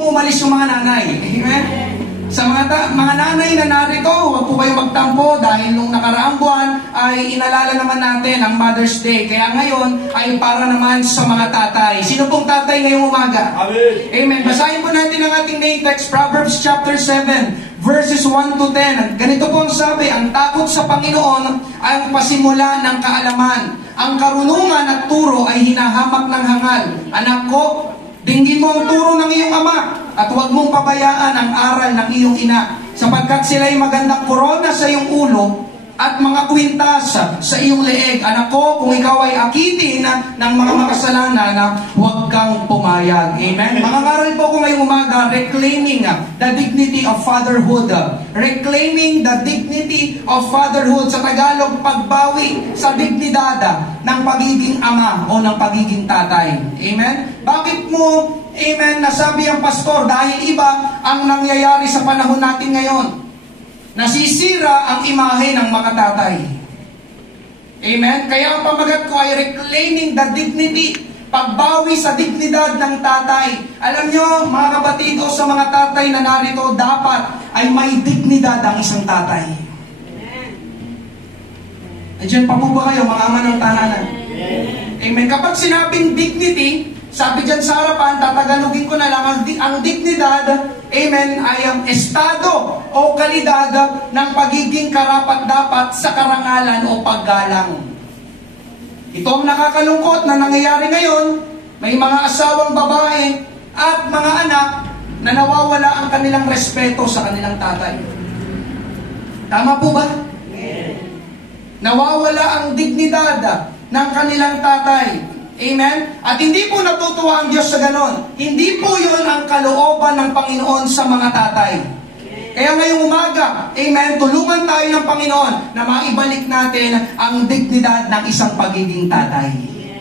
pong umalis yung mga nanay. Amen? Sa mga nanay na narito, huwag po kayong magtampo dahil nung nakaraang buwan ay inalala naman natin ang Mother's Day. Kaya ngayon ay para naman sa mga tatay. Sino pong tatay ngayong umaga? Amen. Amen. Basahin po natin ang ating main text, Proverbs chapter 7, verses 1 to 10. Ganito po ang sabi, ang takot sa Panginoon ay ang pasimula ng kaalaman. Ang karunungan at turo ay hinahamak ng hangal. Anak ko, dinggin mo ang turo ng iyong ama at huwag mong pabayaan ang aral ng iyong ina, sapagkat sila'y magandang korona sa iyong ulo at mga kwintas sa iyong leeg. Anak ko, kung ikaw ay akitin ng mga makasalanan, huwag kang pumayag. Amen? Mga ngaral po ko ngayong umaga, reclaiming the dignity of fatherhood. Reclaiming the dignity of fatherhood. Sa Tagalog, pagbawi sa dignidad ng pagiging ama o ng pagiging tatay. Amen? Bakit mo, amen, nasabi ang pastor? Dahil iba ang nangyayari sa panahon natin ngayon. Nasisira ang imahe ng mga tatay. Amen? Kaya ang pamagat ko ay reclaiming the dignity, pagbawi sa dignidad ng tatay. Alam nyo, mga kapatid o sa mga tatay na narito, dapat ay may dignidad ang isang tatay. Andiyan pa po ba kayo, mga ama ng tahanan? Amen? Kapag sinabing dignity, sabi dyan sa harapan, tatagalogin ko na lang, ang dignidad, amen, ay ang estado o kalidad ng pagiging karapat-dapat sa karangalan o paggalang. Ito ang nakakalungkot na nangyayari ngayon. May mga asawang babae at mga anak na nawawala ang kanilang respeto sa kanilang tatay. Tama po ba? Nawawala ang dignidad ng kanilang tatay. Amen? At hindi po natutuwa ang Diyos sa ganon. Hindi po yun ang kalooban ng Panginoon sa mga tatay. Kaya ngayong umaga, amen, tulungan tayo ng Panginoon na maibalik natin ang dignidad ng isang pagiging tatay.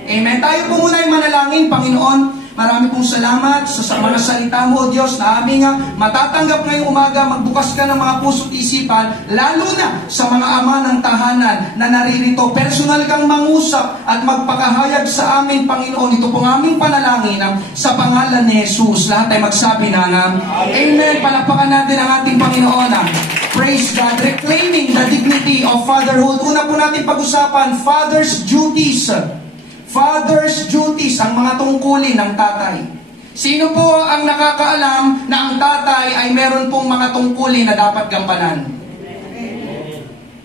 Amen? Tayo po muna ay manalangin, Panginoon. Marami pong salamat sa mga salita mo, O Diyos, na aming matatanggap ngayong umaga. Magbukas ka ng mga puso't isipan, lalo na sa mga ama ng tahanan na naririto. Personal kang mangusap at magpakahayag sa amin, Panginoon. Ito pong aming panalangin sa pangalan ni Jesus. Lahat ay magsabi na Amen. Palakpakan natin ang ating Panginoon. Praise God. Reclaiming the dignity of fatherhood. Una po natin pag-usapan, father's duties. Father's duties, ang mga tungkulin ng tatay. Sino po ang nakakaalam na ang tatay ay meron pong mga tungkulin na dapat gampanan?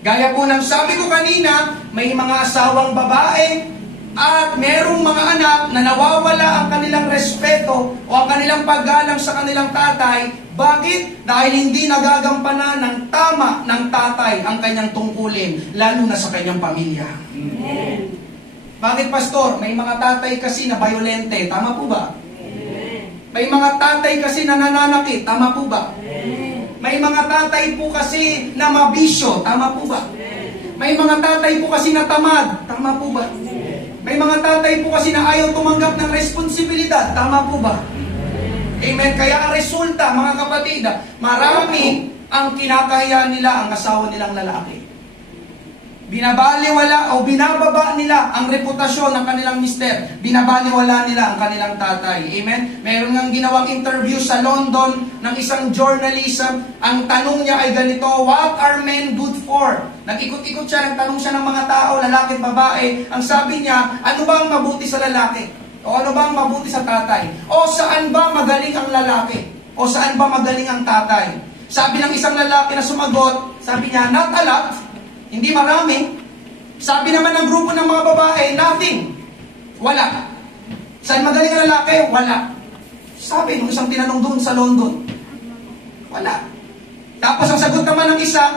Gaya po ng sabi ko kanina, may mga asawang babae at merong mga anak na nawawala ang kanilang respeto o ang kanilang paggalang sa kanilang tatay. Bakit? Dahil hindi nagagampanan ng tama ng tatay ang kanyang tungkulin, lalo na sa kanyang pamilya. Amen. Bakit, Pastor? May mga tatay kasi na violente. Tama po ba? May mga tatay kasi na nananakit. Tama po ba? May mga tatay po kasi na mabisyo. Tama po ba? May mga tatay po kasi na tamad. Tama po ba? May mga tatay po kasi na ayaw tumanggap ng responsibilidad. Tama po ba? Amen. Kaya ang resulta, mga kapatid, marami ang kinakahiya nila ang asawa nilang lalaki. Binabaliwala o binababa nila ang reputasyon ng kanilang mister. Binabaliwala nila ang kanilang tatay. Amen? Meron ngang ginawang interview sa London ng isang journalist. Ang tanong niya ay ganito, what are men good for? Nag-ikot-ikot siya, nagtanong siya ng mga tao, lalaki at babae. Ang sabi niya, ano ba ang mabuti sa lalaki? O ano ba ang mabuti sa tatay? O saan ba magaling ang lalaki? O saan ba magaling ang tatay? Sabi ng isang lalaki na sumagot, sabi niya, not a lot. Hindi marami. Sabi naman ng grupo ng mga babae, nothing. Wala. Saan magaling ang lalaki? Wala. Sabi nung isang tinanong doon sa London, wala. Tapos ang sagot naman ng isa,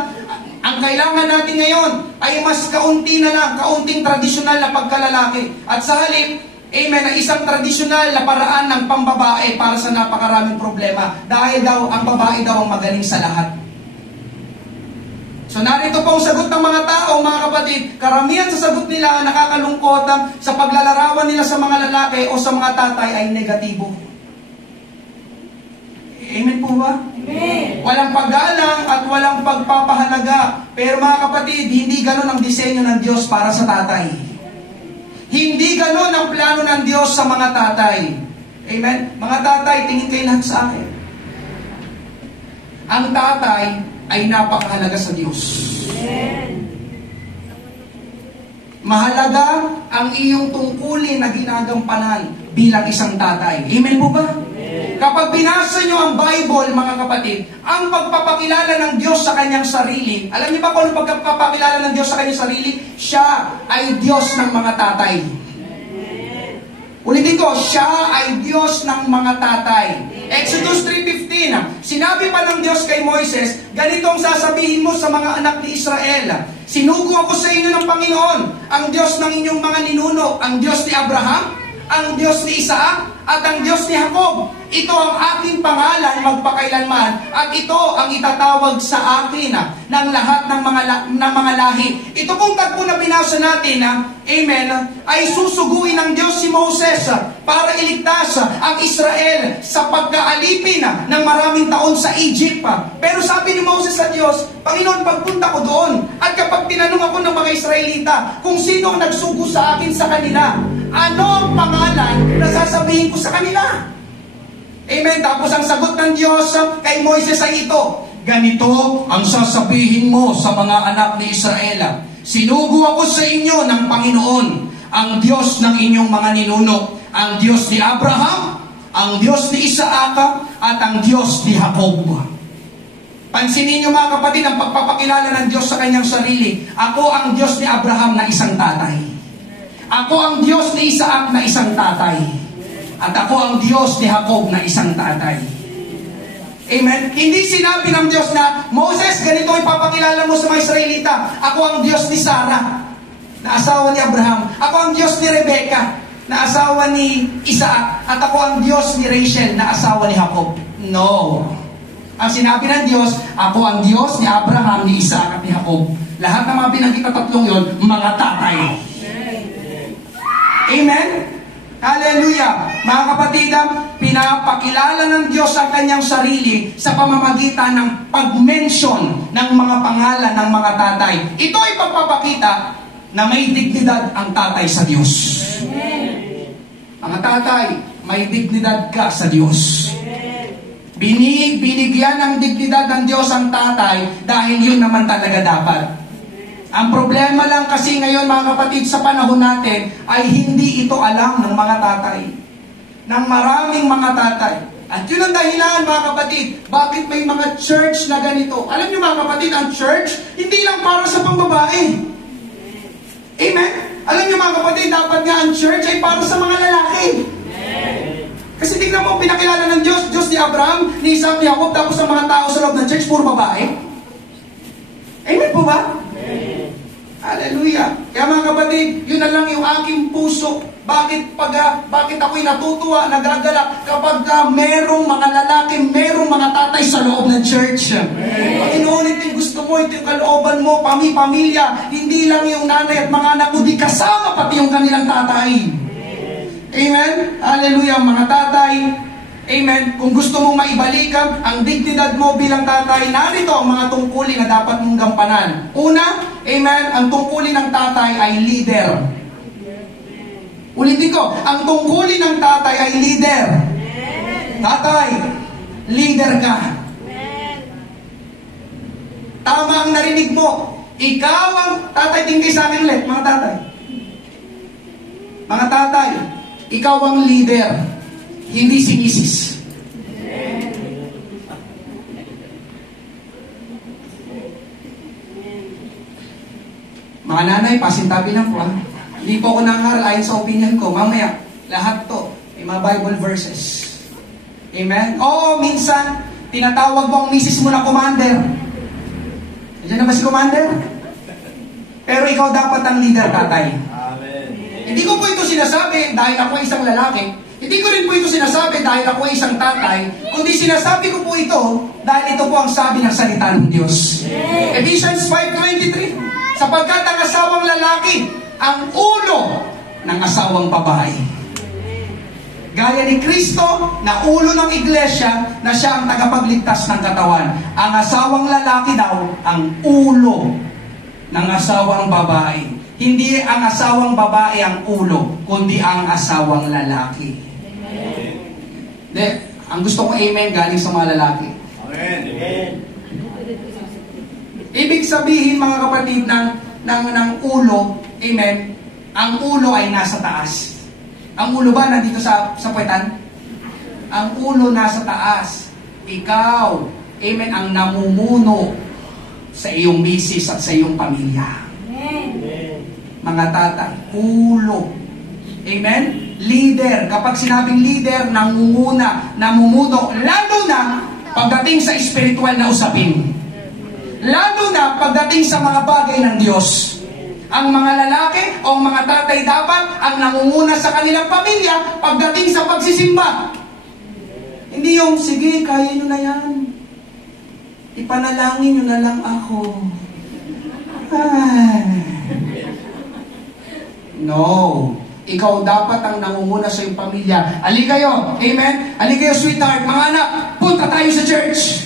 ang kailangan natin ngayon ay mas kaunti na lang, kaunting tradisyonal na pagkalalaki. At sa halip, amen, na isang tradisyonal na paraan ng pambabae para sa napakaraming problema. Dahil daw, ang babae daw ang magaling sa lahat. So narito po ang sagot ng mga tao, mga kapatid. Karamihan sa sagot nila nakakalungkot sa paglalarawan nila sa mga lalaki o sa mga tatay ay negatibo. Amen po ba? Amen. Walang paggalang at walang pagpapahalaga. Pero mga kapatid, hindi ganon ang disenyo ng Diyos para sa tatay. Hindi ganon ang plano ng Diyos sa mga tatay. Amen? Mga tatay, tingin kayo lahat sa akin. Ang tatay ay napakahalaga sa Diyos. Mahalaga ang iyong tungkulin na ginagampanan bilang isang tatay. Amen po ba? Kapag binasa nyo ang Bible, mga kapatid, ang pagpapakilala ng Diyos sa kanyang sarili, alam niyo ba kung ano pagpapakilala ng Diyos sa kanyang sarili? Siya ay Diyos ng mga tatay. Ulitin ko, siya ay Diyos ng mga tatay. Exodus 3:15, sinabi pa ng Diyos kay Moises, ganitong sasabihin mo sa mga anak ni Israel, sinugo ako sa inyo ng Panginoon, ang Diyos ng inyong mga ninuno, ang Diyos ni Abraham, ang Diyos ni Isaac, at ang Diyos ni Jacob. Ito ang aking pangalan magpakailanman, at ito ang itatawag sa akin ng lahat ng mga lahi. Ito pong tagpo na binasa natin, amen, ay susuguin ng Diyos si Moses para iligtas ang Israel sa pagkaalipin ng maraming taon sa Egypt. Pero sabi ni Moses sa Diyos, Panginoon, pagpunta ko doon, at kapag tinanong ako ng mga Israelita kung sino ang nagsugo sa akin sa kanila, ano ang pangalan na sasabihin ko sa kanila? Amen. Tapos ang sagot ng Diyos kay Moises ay ito, ganito ang sasabihin mo sa mga anak ni Israel, sinugo ako sa inyo ng Panginoon, ang Diyos ng inyong mga ninuno, ang Diyos ni Abraham, ang Diyos ni Isaac, at ang Diyos ni Jacob. Pansinin niyo mga kapatid ang pagpapakilala ng Diyos sa kanyang sarili. Ako ang Diyos ni Abraham na isang tatay. Ako ang Diyos ni Isaac na isang tatay. At ako ang Diyos ni Jacob na isang tatay. Amen? Hindi sinabi ng Diyos na, Moses, ganito ipapakilala mo sa mga Israelita. Ako ang Diyos ni Sarah, na asawa ni Abraham. Ako ang Diyos ni Rebecca, na asawa ni Isaac. At ako ang Diyos ni Rachel, na asawa ni Jacob. No. Ang sinabi ng Diyos, ako ang Diyos ni Abraham, ni Isaac, at ni Jacob. Lahat ng mga binanggit na tatlong yon, mga tatay. Amen? Hallelujah! Mga kapatid, pinapakilala ng Diyos ang kanyang sarili sa pamamagitan ng pag-mention ng mga pangalan ng mga tatay. Ito ay pagpapakita na may dignidad ang tatay sa Diyos. Mga tatay, may dignidad ka sa Diyos. Binigyan ng dignidad ng Diyos ang tatay dahil yun naman talaga dapat. Ang problema lang kasi ngayon mga kapatid sa panahon natin ay hindi ito alam ng mga tatay. Ng maraming mga tatay. At yun ang dahilan mga kapatid, bakit may mga church na ganito. Alam niyo mga kapatid, ang church hindi lang para sa pambabae. Amen? Alam niyo mga kapatid, dapat nga ang church ay para sa mga lalaki. Kasi tingnan mo, pinakilala ng Diyos, Diyos ni Abraham, ni Isaac, ni Jacob, tapos ang mga tao sa loob ng church, puro babae. Amen po ba? Hallelujah. Kaya mga kapatid, yun na lang yung aking puso. Bakit ako'y natutuwa, nagagalak kapag merong mga lalaki, merong mga tatay sa loob ng church. Panginoon, ito yung gusto mo, ito yung kalooban mo, pamilya, hindi lang yung nanay at mga anak mo, di kasama pati yung kanilang tatay. Amen? Hallelujah, mga tatay. Amen. Kung gusto mong maibalik ang dignidad mo bilang tatay, narito ang mga tungkulin na dapat mong gampanan. Una, amen, ang tungkulin ng tatay ay leader. Ulitin ko, ang tungkulin ng tatay ay leader. Tatay, leader ka. Tama ang narinig mo. Ikaw ang tatay, tingin sa akin ulit, mga tatay. Mga tatay, ikaw ang leader. Hindi si Mrs. Mga nanay, pasintabi lang po. Hindi po ako nangaral ayon sa opinion ko. Mamaya, lahat to, may mga Bible verses. Amen? Oo, minsan, tinatawag mo ang Mrs. mo na commander. Diyan na ba si commander? Pero ikaw dapat ang leader, tatay. Amen. Hindi ko po ito sinasabi dahil ako ay isang lalaki. Hindi ko rin po ito sinasabi dahil ako ay isang tatay, kundi sinasabi ko po ito dahil ito po ang sabi ng salita ng Diyos. Ephesians 5:23, sapagkat ang asawang lalaki ang ulo ng asawang babae. Gaya ni Kristo na ulo ng iglesia na siya ang tagapagligtas ng katawan. Ang asawang lalaki daw ang ulo ng asawang babae. Hindi ang asawang babae ang ulo, kundi ang asawang lalaki. Hindi, ang gusto kong amen galing sa mga lalaki. Amen. Amen. Ibig sabihin mga kapatid ng ulo, amen, ang ulo ay nasa taas. Ang ulo ba nandito sa puwetan? Ang ulo nasa taas. Ikaw, amen, ang namumuno sa iyong misis at sa iyong pamilya. Amen. Mga tatay, ulo. Amen? Leader. Kapag sinabing leader, nangunguna, namumuno, lalo na pagdating sa spiritual na usapin. Lalo na pagdating sa mga bagay ng Diyos. Ang mga lalaki o mga tatay dapat ang nangunguna sa kanilang pamilya pagdating sa pagsisimba. Hindi yung, sige, kaya nyo na yan. Ipanalangin nyo na lang ako. No. Ikaw dapat ang nangunguna sa iyong pamilya. Ali kayo. Amen? Ali kayo, sweetheart. Mga anak, punta tayo sa church.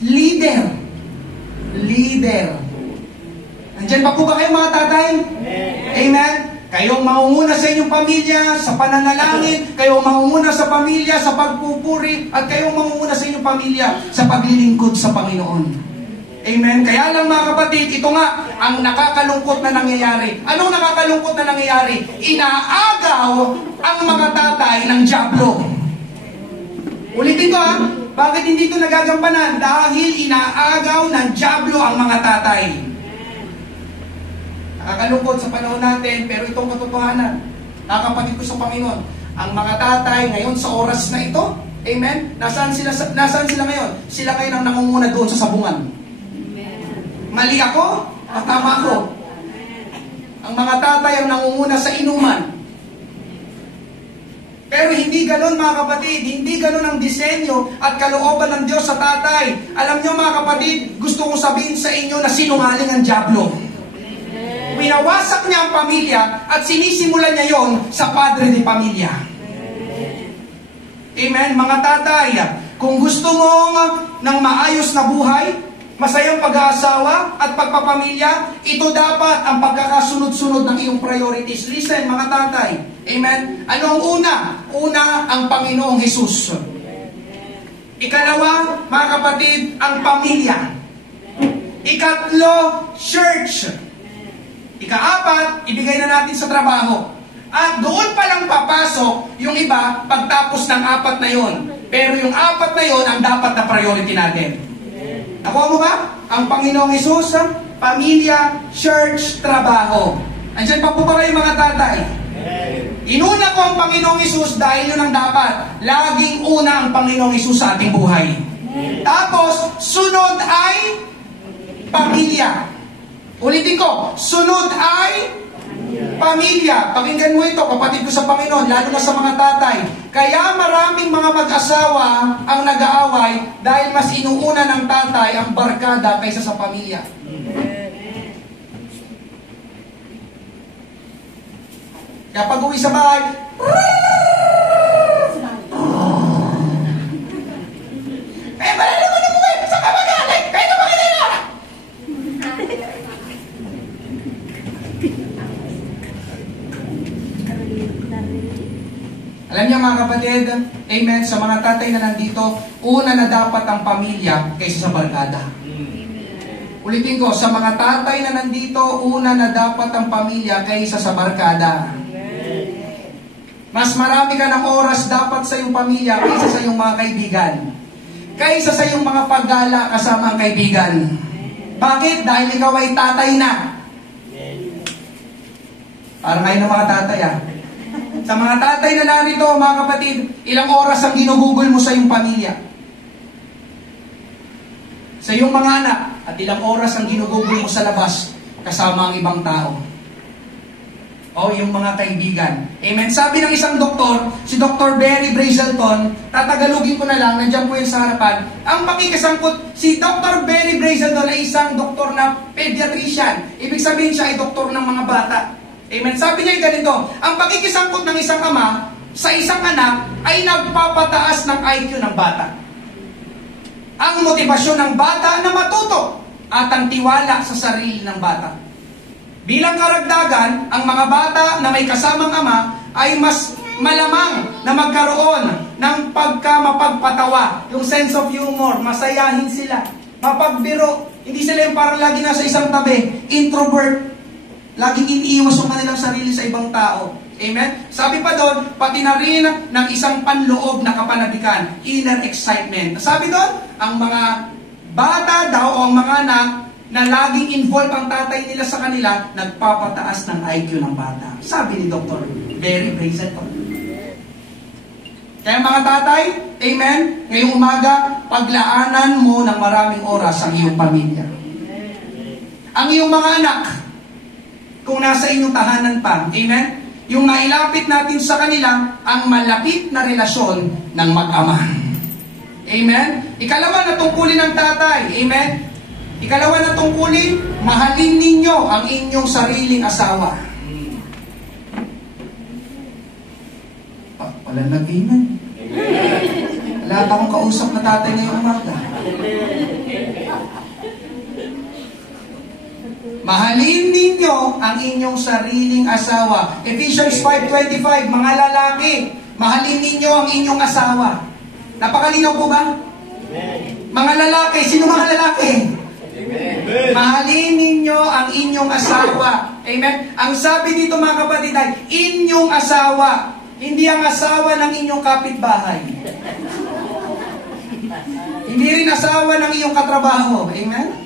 Leader. Leader. Nandiyan pa po ba kayo mga tatay? Amen? Kayong mangunguna sa inyong pamilya, sa pananalangin, kayong mangunguna sa pamilya, sa pagpupuri, at kayong mangunguna sa inyong pamilya, sa paglilingkod sa Panginoon. Amen? Kaya lang mga kapatid, ito nga, ang nakakalungkot na nangyayari. Anong nakakalungkot na nangyayari? Inaagaw ang mga tatay ng dyablo. Ulitin ko ha, bakit hindi ito nagagampanan? Dahil inaagaw ng dyablo ang mga tatay. Nakakalungkot sa panahon natin, pero itong katotohanan. Nakakapatid ko sa Panginoon, ang mga tatay ngayon sa oras na ito, amen? Nasaan sila ngayon? Sila ngayon ang nangunguna doon sa sabungan. Mali ako? Tama ako. Ang mga tatay ang nangunguna sa inuman. Pero hindi ganon mga kapatid, hindi ganon ang disenyo at kalooban ng Diyos sa tatay. Alam nyo mga kapatid, gusto kong sabihin sa inyo na sinungaling ang dyablo. Winawasak niya ang pamilya at sinisimulan niya yon sa padre de pamilya. Amen? Mga tatay, kung gusto mong ng maayos na buhay, masayang pag-aasawa at pagpapamilya, ito dapat ang pagkakasunod-sunod ng iyong priorities. Listen, mga tatay. Amen? Ano ang una? Una, ang Panginoong Hesus. Ikalawa, mga kapatid, ang pamilya. Ikatlo, church. Ikaapat, ibigay na natin sa trabaho. At doon pa lang papasok yung iba pagtapos ng apat na yon. Pero yung apat na yon ang dapat na priority natin. Nakuha mo ba? Ang Panginoong Hesus, pamilya, church, trabaho. Andiyan pa po ba kayo mga tatay? Inuna ko ang Panginoong Hesus dahil yun ang dapat. Laging una ang Panginoong Hesus sa ating buhay. Tapos, sunod ay pamilya. Ulitin ko, sunod ay pamilya. Pakinggan mo ito, kapatid ko sa Panginoon, lalo na sa mga tatay. Kaya maraming mga mag-asawa ang nag-aaway dahil mas inuuna ng tatay ang barkada kaysa sa pamilya. Kaya pag uwi sa bahay, eh, malala mo na mo kayo, saan ka magaling? Kaya na makilala! Alam niyo mga kapatid, amen, sa mga tatay na nandito, una na dapat ang pamilya kaysa sa barkada. Ulitin ko, sa mga tatay na nandito, una na dapat ang pamilya kaysa sa barkada. Mas marami ka ng oras dapat sa iyong pamilya kaysa sa iyong mga kaibigan. Kaysa sa iyong mga paggala kasama ang kaibigan. Bakit? Dahil ikaw ay tatay na. Parang ngayon ng mga tatay Sa mga tatay na narito, mga kapatid, ilang oras ang ginugugol mo sa iyong pamilya? Sa iyong mga anak, at ilang oras ang ginugugol mo sa labas kasama ang ibang tao? O yung mga kaibigan. Amen. Sabi ng isang doktor, si Dr. Barry Brazelton, tatagalugin ko na lang, nandiyan po yun sa harapan, ang pakikasangkot, si Dr. Barry Brazelton ay isang doktor na pediatrician. Ibig sabihin siya ay doktor ng mga bata. Amen. Sabi niya ganito, ang pakikisangkot ng isang ama sa isang anak ay nagpapataas ng IQ ng bata. Ang motibasyon ng bata na matuto at ang tiwala sa sarili ng bata. Bilang karagdagan, ang mga bata na may kasamang ama ay mas malamang na magkaroon ng pagkamapagpatawa, yung sense of humor, masayahin sila, mapagbiro. Hindi sila yung parang lagi nasa isang tabi, introvert, laging iniiwas yung kanilang sarili sa ibang tao. Amen? Sabi pa doon, pati na rin ng isang panloob na kapanabikan, inner excitement. Sabi doon, ang mga bata daw o ang mga anak na laging involved ang tatay nila sa kanila, nagpapataas ng IQ ng bata. Sabi ni Dr. Barry Brazelton. Kaya mga tatay, amen, ngayong umaga, paglaanan mo ng maraming oras ang iyong pamilya. Ang iyong mga anak, kung nasa inyong tahanan pa, amen, yung mailapit natin sa kanila ang malapit na relasyon ng mag-ama. Amen? Ikalawa na tungkulin ng tatay. Amen? Ikalawa na tungkulin, mahalin ninyo ang inyong sariling asawa. Walang nag-amen. Wala akong kausap na tatay ngayong umaga. Mahalin ninyo ang inyong sariling asawa. Ephesians 5:25, mga lalaki, mahalin ninyo ang inyong asawa. Napakalinaw po ba? Amen. Mga lalaki, sino mga lalaki? Amen. Mahalin ninyo ang inyong asawa. Amen? Ang sabi dito mga kapatid ay, inyong asawa. Hindi ang asawa ng inyong kapitbahay. Hindi rin asawa ng iyong katrabaho. Amen?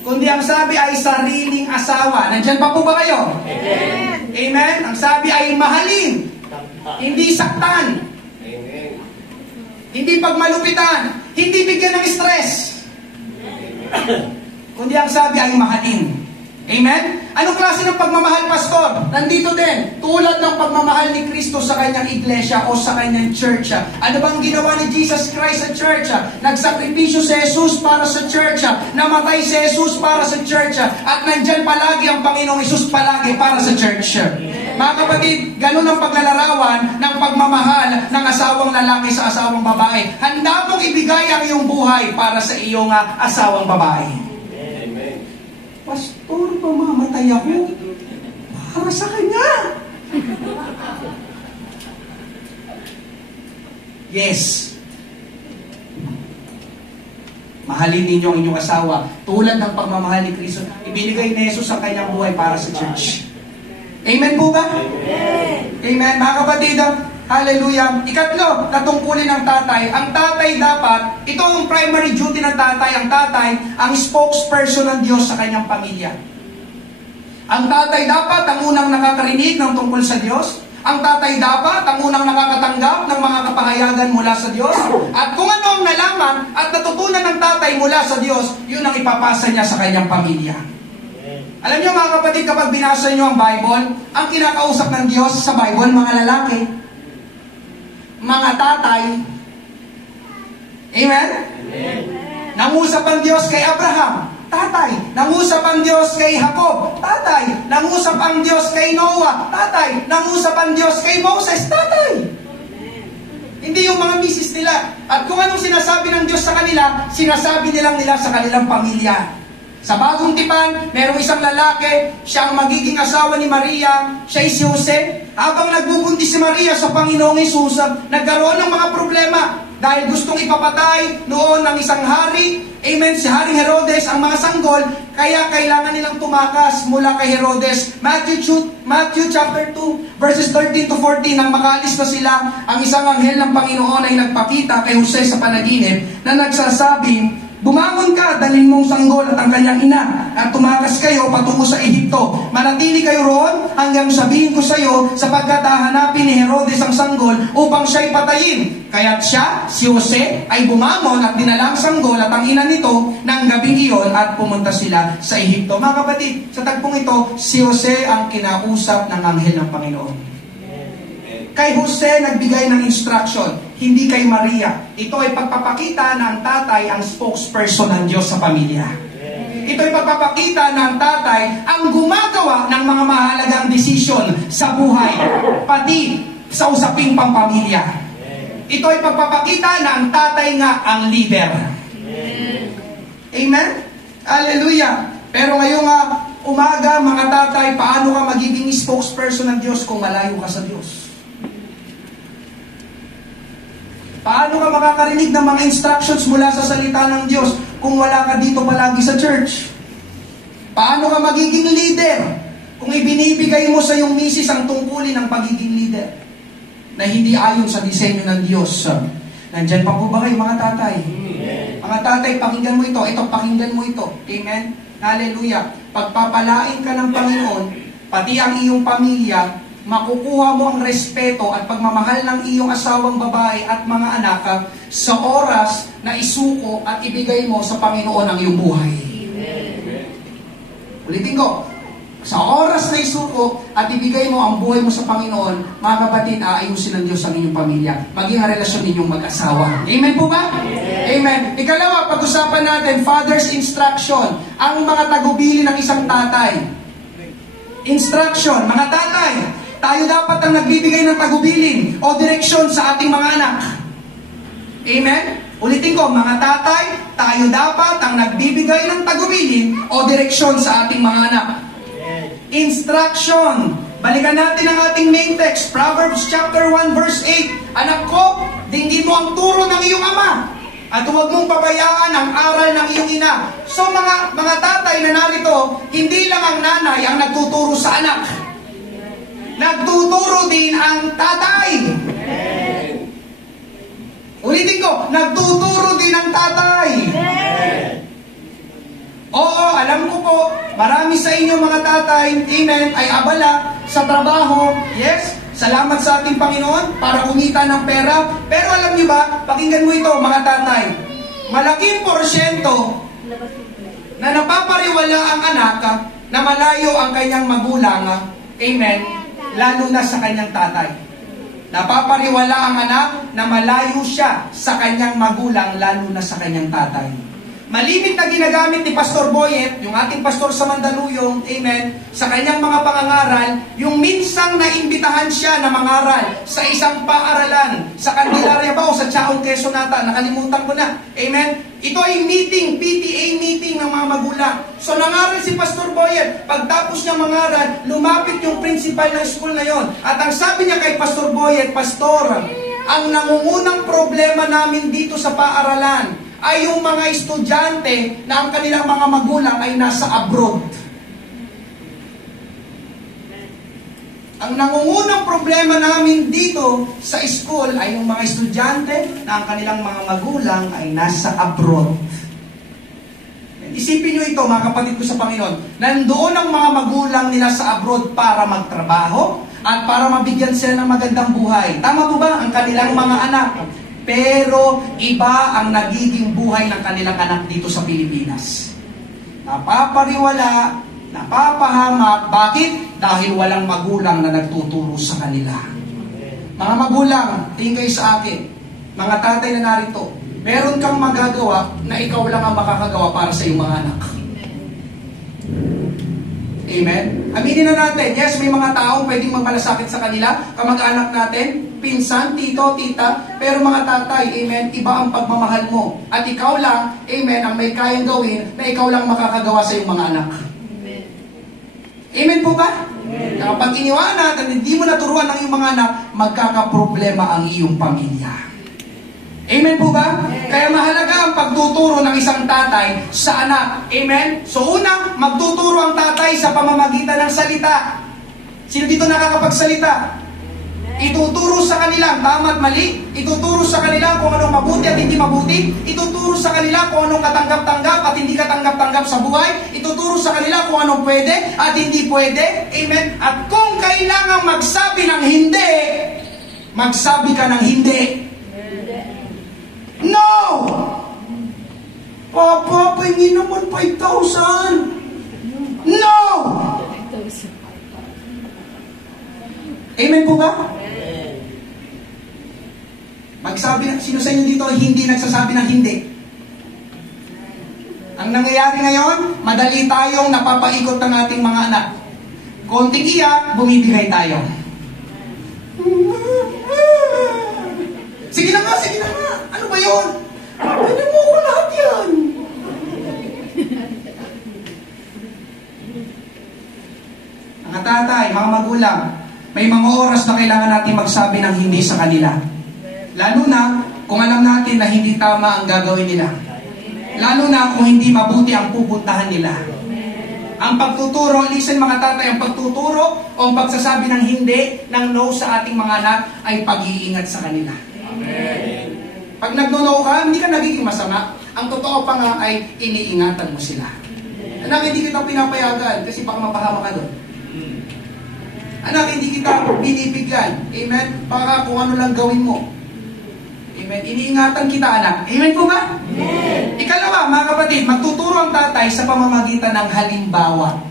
Kundi ang sabi ay sariling asawa. Nandyan pa po ba kayo? Amen. Amen? Ang sabi ay mahalin. Hindi saktan. Amen. Hindi pagmalupitan. Hindi bigyan ng stress. Kundi ang sabi ay mahalin. Amen? Anong klase ng pagmamahal, Pastor? Nandito din. Tulad ng pagmamahal ni Kristo sa kanyang iglesia o sa kanyang church. Ano bang ginawa ni Jesus Christ sa church? Nagsakripisyo si Jesus para sa church. Namatay si Jesus para sa church. At nandyan palagi ang Panginoong Jesus palagi para sa church. Mga kapatid, ganun ang paglalarawan ng pagmamahal ng asawang lalaki sa asawang babae. Handa mong ibigay ang iyong buhay para sa iyong asawang babae. Pastor, mamamatay ako para sa kanya. Yes. Mahalin ninyo ang inyong asawa tulad ng pagmamahal ni Kristo. Ibinigay ni Jesus ang kanyang buhay para sa church. Amen po ba? Amen. Amen. Mga kapatid, hallelujah. Ikatlo, natungkulin ng tatay. Ang tatay dapat, ito ang primary duty ng tatay. Ang tatay, ang spokesperson ng Diyos sa kanyang pamilya. Ang tatay dapat, ang unang nakakarinig ng tungkol sa Diyos. Ang tatay dapat, ang unang nakakatanggap ng mga kapahayagan mula sa Diyos. At kung ano ang nalaman at natutunan ng tatay mula sa Diyos, yun ang ipapasa niya sa kanyang pamilya. Alam niyo mga kapatid, kapag binasa niyo ang Bible, ang kinakausap ng Diyos sa Bible, mga lalaki, mga tatay. Amen? Amen. Nangusap ang Diyos kay Abraham, tatay. Nangusap ang Diyos kay Jacob, tatay. Nangusap ang Diyos kay Noah, tatay. Nangusap ang Diyos kay Moses, tatay. Hindi yung mga misis nila. At kung anong sinasabi ng Diyos sa kanila, sinasabi nilang nila sa kanilang pamilya. Sa Bagong Tipan, merong isang lalaki, siya ang magiging asawa ni Maria, siya ay si Jose. Habang nagbubuntis si Maria sa Panginoong Hesus, nagkaroon ng mga problema dahil gustong ipapatay noon ng isang hari. Amen, si Haring Herodes ang mga sanggol, kaya kailangan nilang tumakas mula kay Herodes. Matthew chapter 2, verses 13 to 14, nang makaalis na sila, ang isang anghel ng Panginoon ay nagpakita kay Jose sa panaginip na nagsasabing, bumangon ka, dalhin mong sanggol at ang kanyang ina, at tumakas kayo patungo sa Ehipto. Manatili kayo roon hanggang sabihin ko sa iyo, sapagkat hahanapin ni Herodes ang sanggol upang siya'y patayin. Kaya't siya, si Jose, ay bumangon at dinala ang sanggol at ang ina nito ng gabing iyon at pumunta sila sa Ehipto. Mga kapatid, sa tagpong ito, si Jose ang kinausap ng anghel ng Panginoon. Kay Jose nagbigay ng instruction, hindi kay Maria. Ito ay pagpapakita na ang tatay ang spokesperson ng Diyos sa pamilya. Ito ay pagpapakita na ang tatay ang gumagawa ng mga mahalagang desisyon sa buhay, pati sa usaping pampamilya. Ito ay pagpapakita na ang tatay nga ang leader. Amen? Hallelujah! Pero ngayong umaga, mga tatay, paano ka magiging spokesperson ng Diyos kung malayo ka sa Diyos? Paano ka makakarinig ng mga instructions mula sa salita ng Diyos kung wala ka dito palagi sa church? Paano ka magiging leader kung ibinibigay mo sa iyong misis ang tungkulin ng pagiging leader na hindi ayon sa disenyo ng Diyos? Nandyan pa po ba kayo mga tatay? Mga tatay, pakinggan mo ito. Ito, pakinggan mo ito. Amen? Hallelujah. Pagpapalain ka ng Panginoon, pati ang iyong pamilya, makukuha mo ang respeto at pagmamahal ng iyong asawang babae at mga anak sa oras na isuko at ibigay mo sa Panginoon ang iyong buhay. Amen. Ulitin ko. Sa oras na isuko at ibigay mo ang buhay mo sa Panginoon, mga kapatid, aayusin ng Diyos ang inyong pamilya. Maging ang relasyon ninyong mag-asawa. Amen po ba? Amen. Ikalawa, pag-usapan natin, Father's instruction. Ang mga tagubili ng isang tatay. Instruction, mga tatay, tayo dapat ang nagbibigay ng tagubilin o direksyon sa ating mga anak. Amen? Ulitin ko, mga tatay, tayo dapat ang nagbibigay ng tagubilin o direksyon sa ating mga anak. Instruction. Balikan natin ang ating main text, Proverbs chapter 1 verse 8. Anak ko, dinggin mo ang turo ng iyong ama at huwag mong pabayaan ang aral ng iyong ina. So mga tatay na narito, hindi lang ang nanay ang nagtuturo sa anak. Nagtuturo din ang tatay. Ulitin ko, nagtuturo din ang tatay. Oo, alam ko po, marami sa inyo mga tatay, amen, ay abala sa trabaho. Yes, salamat sa ating Panginoon para kumita ng pera. Pero alam niyo ba, pakinggan mo ito mga tatay, malaking porsyento na napapariwala ang anak na malayo ang kanyang magulang, amen, lalo na sa kanyang tatay. Napapariwala ang anak na malayo siya sa kanyang magulang, lalo na sa kanyang tatay. Malimit na ginagamit ni Pastor Boyet, yung ating pastor sa Mandaluyong, amen, sa kanyang mga pangangaral, yung minsang naimbitahan siya na mangaral sa isang paaralan, sa Candelaria ba o sa Chaong Quezon nata, nakalimutan ko na, amen. Ito ay meeting, PTA meeting ng mga magulang. So nangaral si Pastor Boyet, pagtapos niya mangaral, lumapit yung principal ng school na yon. At ang sabi niya kay Pastor Boyet, Pastor, ang nangungunang problema namin dito sa paaralan ay yung mga estudyante na ang kanilang mga magulang ay nasa abroad. Ang nangungunang problema namin dito sa school ay yung mga estudyante na ang kanilang mga magulang ay nasa abroad. Isipin nyo ito mga kapatid ko sa Panginoon, nandoon ang mga magulang nila sa abroad para magtrabaho at para mabigyan sila ng magandang buhay. Tama po ba? Ang kanilang mga anak. Pero iba ang nagiging buhay ng kanilang anak dito sa Pilipinas. Napapariwala, napapahamak. Bakit? Dahil walang magulang na nagtuturo sa kanila. Mga magulang, tingin kayo sa akin, mga tatay na narito, meron kang magagawa na ikaw lang ang makakagawa para sa iyong mga anak. Amen? Aminin na natin, yes, may mga taong pwedeng magmalasakit sa kanila, kamag-anak natin, pinsan, tito, tita, pero mga tatay, amen, iba ang pagmamahal mo. At ikaw lang, amen, ang may kayang gawin na ikaw lang makakagawa sa iyong mga anak. Amen. Amen po ba? Amen. Kapag iniwanan at hindi mo naturuan ng iyong mga anak, magkakaproblema ang iyong pamilya. Amen po ba? Amen. Kaya mahalaga ang pagtuturo ng isang tatay sa anak. Amen? So una, magtuturo ang tatay sa pamamagitan ng salita. Sino dito nakakapagsalita? Ituturo sa kanila tama at mali. Ituturo sa kanila kung anong mabuti at hindi mabuti. Ituturo sa kanila kung anong katanggap-tanggap at hindi katanggap-tanggap sa buhay. Ituturo sa kanila kung anong pwede at hindi pwede. Amen? At kung kailangang magsabi ng hindi, magsabi ka ng hindi. No! Papa, pahingin naman 5,000. No! Amen po ba? Magsabi, sino sa inyo dito hindi nagsasabi ng hindi? Ang nangyayari ngayon, madali tayong napapaikot ng ating mga anak. Konting iyak, bumibigay tayo. Sige na nga, sige na nga. Ano ba yun? Pwede mo ko lahat yan. Mga tatay, mga magulang, may mga oras na kailangan natin magsabi ng hindi sa kanila. Lalo na kung alam natin na hindi tama ang gagawin nila. Lalo na kung hindi mabuti ang pupuntahan nila. Ang pagtuturo, listen mga tatay, ang pagtuturo o ang pagsasabi ng hindi, ng no sa ating mga anak ay pag-iingat sa kanila. Amen. Pag nagno-no ka, hindi ka nagiging masama. Ang totoo pa nga ay iniingatan mo sila. Anak, hindi kita pinapayagan kasi baka mapahama ka doon. Anak, hindi kita binibigyan. Amen? Baka kung ano lang gawin mo. Amen? Iniingatan kita, anak. Amen po ba? Amen. Ikalawa, mga kapatid, magtuturo ang tatay sa pamamagitan ng halimbawa.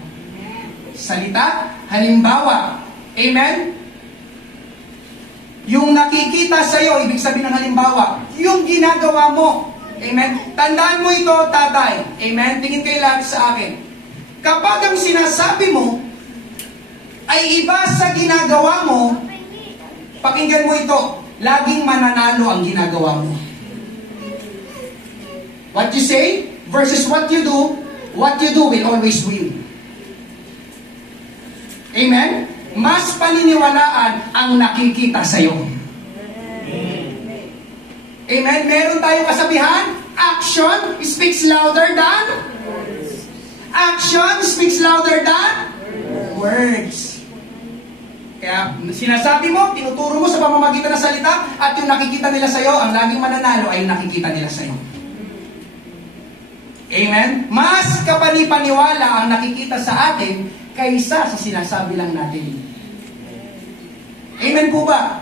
Salita, halimbawa. Amen? Yung nakikita sa'yo, ibig sabihin ng halimbawa, yung ginagawa mo. Amen? Tandaan mo ito, tatay. Amen? Tingin kayo lahat sa akin. Kapag ang sinasabi mo ay iba sa ginagawa mo, pakinggan mo ito, laging mananalo ang ginagawa mo. What you say versus what you do will always win. Amen? Mas paniniwalaan ang nakikita sa'yo. Amen? Meron tayong kasabihan, action speaks louder than words. Kaya sinasabi mo, tinuturo mo sa pamamagitan ng salita, at yung nakikita nila sa'yo, ang laging mananalo ay yung nakikita nila sa'yo. Amen? Mas kapanipaniwala ang nakikita sa atin kaysa sa sinasabi lang natin. Amen po ba?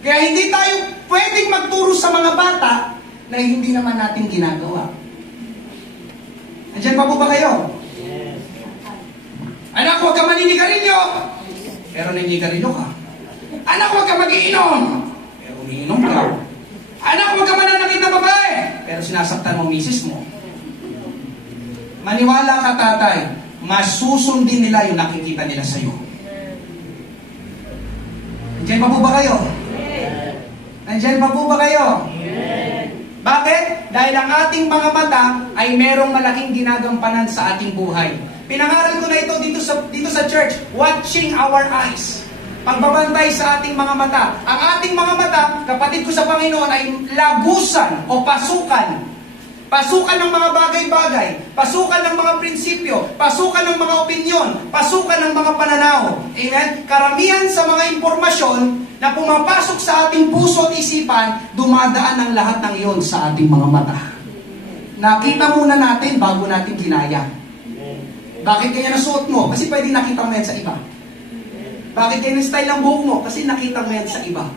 Kaya hindi tayo pwedeng magturo sa mga bata na hindi naman natin ginagawa. Andiyan pa po ba kayo? Anak, huwag ka maninigarilyo. Pero naninigarilyo ka. Anak, huwag ka mag-iinom. Pero umiinom ka. Anak, huwag ka mananakit na babae. Pero sinasaktan mo misis mo. Maniwala ka, tatay. Masusundin nila yung nakikita nila sa'yo. Nandiyan pa po ba kayo? Nandiyan pa po ba kayo? Bakit? Dahil ang ating mga mata ay merong malaking ginagampanan sa ating buhay. Pinangaral ko na ito dito sa church, watching our eyes. Pagbabantay sa ating mga mata. Ang ating mga mata, kapatid ko sa Panginoon, ay lagusan o pasukan. Pasukan ng mga bagay-bagay, pasukan ng mga prinsipyo, pasukan ng mga opinyon, pasukan ng mga pananaw. Amen? Karamihan sa mga impormasyon na pumapasok sa ating puso at isipan, dumadaan ang lahat ng iyon sa ating mga mata. Nakita muna natin bago natin ginaya. Bakit kaya nasuot mo? Kasi pwede nakita mo yan sa iba. Bakit kaya na-style ang buhok mo? Kasi nakita mo yan sa iba.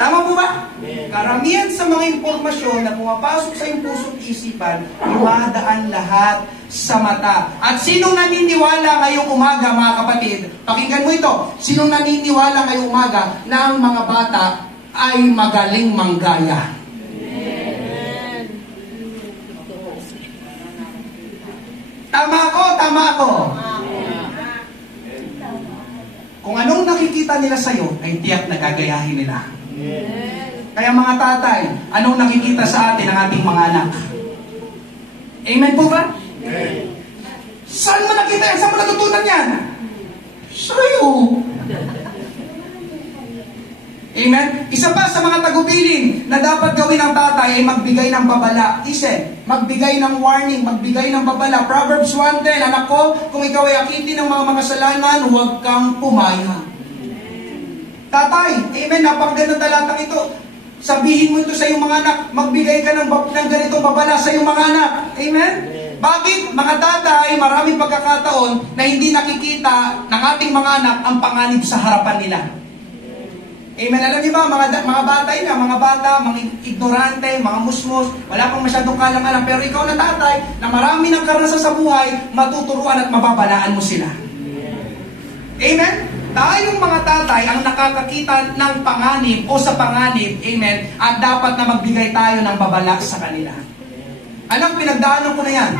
Tama po ba? Karamihan sa mga impormasyon na pumapasok sa iyong puso at isipan, dumadaan lahat sa mata. At sinong naniniwala ngayong umaga, mga kapatid, pakinggan mo ito, sinong naniniwala ngayong umaga na ang mga bata ay magaling manggaya? Tama ako. Kung anong nakikita nila sa'yo, ay tiyak na gagayahin nila. Kaya mga tatay, anong nakikita sa atin ng ating mga anak? Amen po ba? Saan mo nakita yan? Saan mo natutunan yan? Sa'yo. Amen? Isa pa sa mga tagubilin na dapat gawin ng tatay ay magbigay ng babala. Listen, magbigay ng warning, magbigay ng babala. Proverbs 1:10, anak ko, kung ikaw ay akitin ng mga makasalanan, huwag kang pumayag. Tatay, amen, napakaganda talatang ito. Sabihin mo ito sa iyong mga anak, magbigay ka ng ganito babala sa iyong mga anak. Amen? Bakit? Mga tatay, maraming pagkakataon na hindi nakikita ng ating mga anak ang panganib sa harapan nila. Amen? Alam niyo ba, mga bata, mga ignorante, mga musmos, wala pang masyadong kalang-alam, pero ikaw na tatay, na marami ng karanasan sa buhay, matuturuan at mababalaan mo sila. Amen? Tayong mga tatay ang nakakakita ng panganib o sa panganib, amen, at dapat na magbigay tayo ng babala sa kanila. Anak, pinagdaanan ko na yan.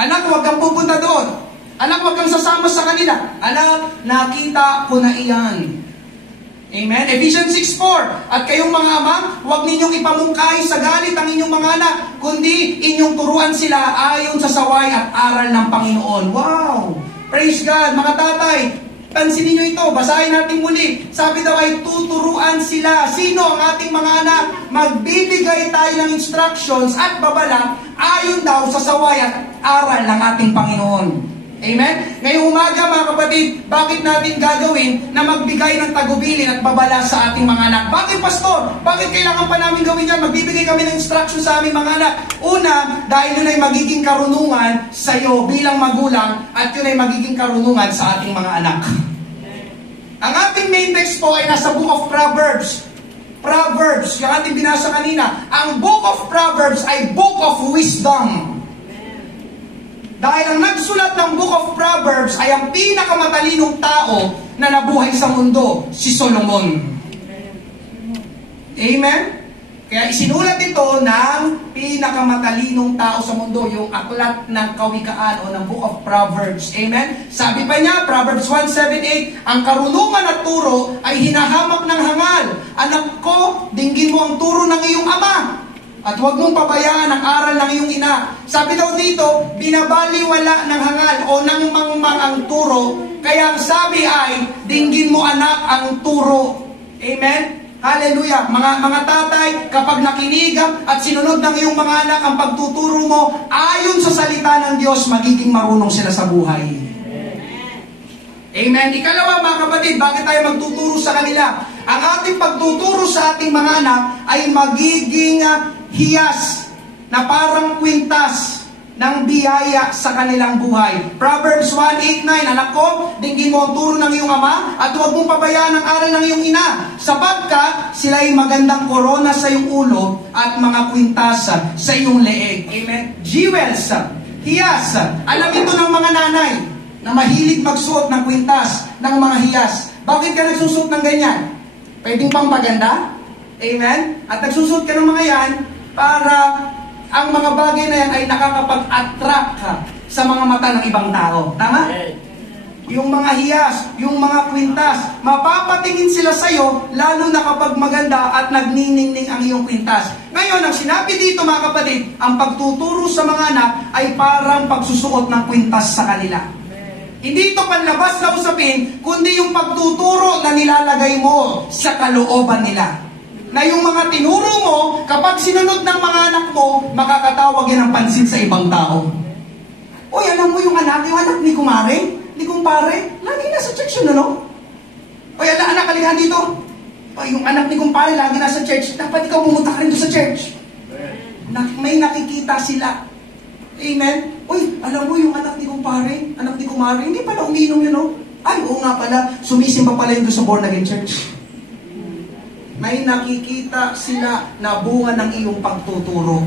Anak, huwag kang pupunta doon. Anak, huwag kang sasama sa kanila. Anak, nakita ko na iyan. Amen? Ephesians 6:4, at kayong mga ama, huwag ninyong ipamungkahi sa galit ang inyong mga anak, kundi inyong turuan sila ayon sa saway at aral ng Panginoon. Wow! Praise God, mga tatay. Pansinin nyo ito, basahin natin muli. Sabi daw ay tuturuan sila. Sino ang ating mga anak? Magbibigay tayo ng instructions at babala ayon daw sa saway at aral ng ating Panginoon. Amen? Ngayong umaga mga kapatid, bakit natin gagawin na magbigay ng tagubilin at babala sa ating mga anak? Bakit, Pastor? Bakit kailangan pa namin gawin yan? Magbibigay kami ng instruction sa aming mga anak. Una, dahil yun ay magiging karunungan sa iyo bilang magulang at yun ay magiging karunungan sa ating mga anak. Ang ating main text po ay nasa Book of Proverbs. Proverbs, yung ating binasa kanina. Ang Book of Proverbs ay Book of Wisdom. Dahil ang nagsulat ng Book of Proverbs ay ang pinakamatalinong tao na nabuhay sa mundo, si Solomon. Amen? Kaya isinulat ito ng pinakamatalinong tao sa mundo, yung aklat ng kawikaan o ng Book of Proverbs. Amen? Sabi pa niya, Proverbs 1:7-8, ang karunungan at turo ay hinahamak ng hangal. Anak ko, dinggin mo ang turo ng iyong ama. At huwag mong pabayaan ang aral ng iyong ina. Sabi daw dito, binabaliwala ng hangal o ng mangmang ang turo. Kaya ang sabi ay, dinggin mo anak ang turo. Amen? Hallelujah! Mga tatay, kapag nakinig at sinunod ng iyong mga anak ang pagtuturo mo, ayon sa salita ng Diyos, magiging marunong sila sa buhay. Amen. Ikalawa mga kapatid, bakit tayo magtuturo sa kanila? Ang ating pagtuturo sa ating mga anak ay magiging hiyas na parang kwintas ng biyaya sa kanilang buhay. Proverbs 1:8-9, anak ko, dinggin mo ang turo ng iyong ama at huwag mong pabayaan ang aral ng iyong ina, sapagkat sila ay magandang korona sa iyong ulo at mga kwintas sa iyong leeg. Amen. Jewels, hiyas. Alam ito ng mga nanay na mahilig magsuot ng kwintas, ng mga hiyas. Bakit ka nagsusuot ng ganyan? Pwedeng pang maganda? Amen? At nagsusuot ka ng mga yan para ang mga bagay na yan ay nakakapag-attract sa mga mata ng ibang tao. Tama? Yung mga hiyas, yung mga kwintas, mapapatingin sila sa'yo, lalo na kapag maganda at nagniningning ang iyong kwintas. Ngayon, ang sinabi dito mga kapatid, ang pagtuturo sa mga anak ay parang pagsusuot ng kwintas sa kanila. Hindi ito panlabas na usapin, kundi yung pagtuturo na nilalagay mo sa kalooban nila. Na yung mga tinuro mo, kapag sinunod ng mga anak mo, makakatawag yan ng pansin sa ibang tao. Uy, alam mo yung anak ni Kumare, ni Kumpare, lagi nasa church yun, ano? Uy, anak, kalihan dito. Uy, yung anak ni Kumpare, lagi nasa church. Dapat ikaw pumunta ka rin doon sa church. May nakikita sila. Amen? Uy, alam mo yung anak ni Kumpare, anak ni Kumare, hindi pala umiinom yun, no? Ay, oo nga pala, sumisimba pala yun doon sa born again church. May nakikita sila na bunga ng iyong pagtuturo.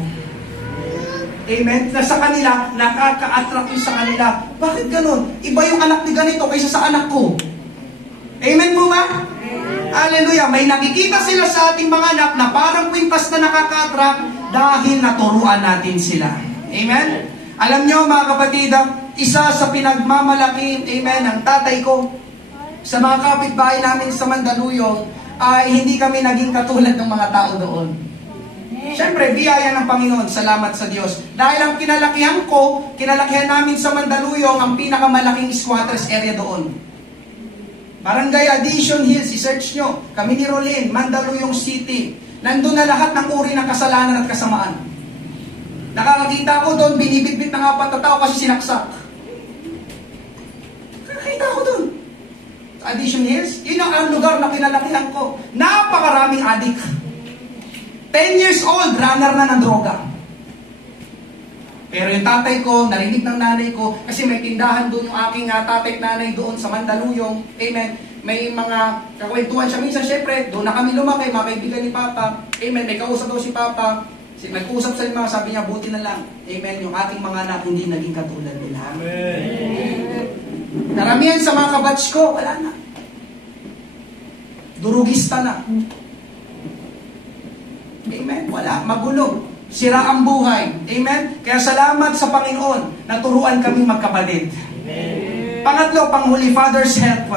Amen? Na sa kanila, nakaka-attract yun sa kanila. Bakit ganun? Iba yung anak ni ganito kaysa sa anak ko. Amen po ba? Hallelujah! May nakikita sila sa ating mga anak na parang kwintas na nakaka-attract dahil naturuan natin sila. Amen? Alam nyo mga kapatid, isa sa pinagmamalaki, amen, ng tatay ko sa mga kapitbahay namin sa Mandaluyong ay hindi kami naging katulad ng mga tao doon. Siyempre, biyaya ng Panginoon, salamat sa Diyos. Dahil ang kinalakihan namin sa Mandaluyong, ang pinakamalaking squatters area doon. Barangay Addition Hills, i-search nyo. Kami ni Rolin, Mandaluyong City. Nandun na lahat ng uri ng kasalanan at kasamaan. Nakakakita ko doon, binibitbit ng 4 na tao kasi sinaksak. Nakakita ko doon. Addition Hills, yun ang lugar na kinalakihan ko. Napakaraming adik. 10 years old, runner na ng droga. Pero yung tatay ko, narinig ng nanay ko, kasi may tindahan doon yung aking tatay at nanay doon sa Mandaluyong. Amen. May mga kakwentuhan siya minsan, syempre, doon na kami lumaki, mga kaibigan ni Papa. Amen. May kausap daw si Papa. Nag-usap sa mga, sabi niya, buti na lang. Amen. Yung ating mga anak hindi naging katulad nila. Amen. Karamihan sa mga kabatch ko, wala na. Durugista na. Amen. Wala. Magulo. Sira ang buhay. Amen. Kaya salamat sa Panginoon na turuan kaming magkapatid. Amen. Pangatlo, panghuli, Father's help.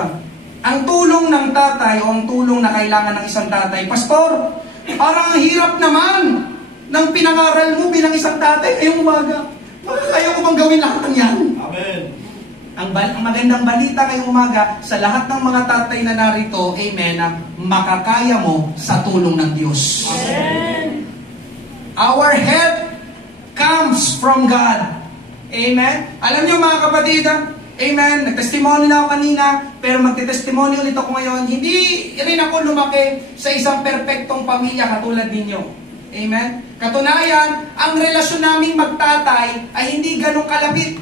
Ang tulong ng tatay o ang tulong na kailangan ng isang tatay. Pastor, parang hirap naman ng pinangaral mo bilang isang tatay ngayong umaga. Kaya ko bang gawin lahat ng yan? Amen. Ang magandang balita ngayong umaga sa lahat ng mga tatay na narito, amen, na makakaya mo sa tulong ng Diyos. Amen. Our help comes from God. Amen. Alam niyo mga kapatid, amen, nagtestimony na ako kanina, pero magte-testimony ulit ako ngayon. Hindi rin ako lumaki sa isang perpektong pamilya katulad ninyo. Amen. Katunayan, ang relasyon naming magtatay ay hindi ganong kalapit.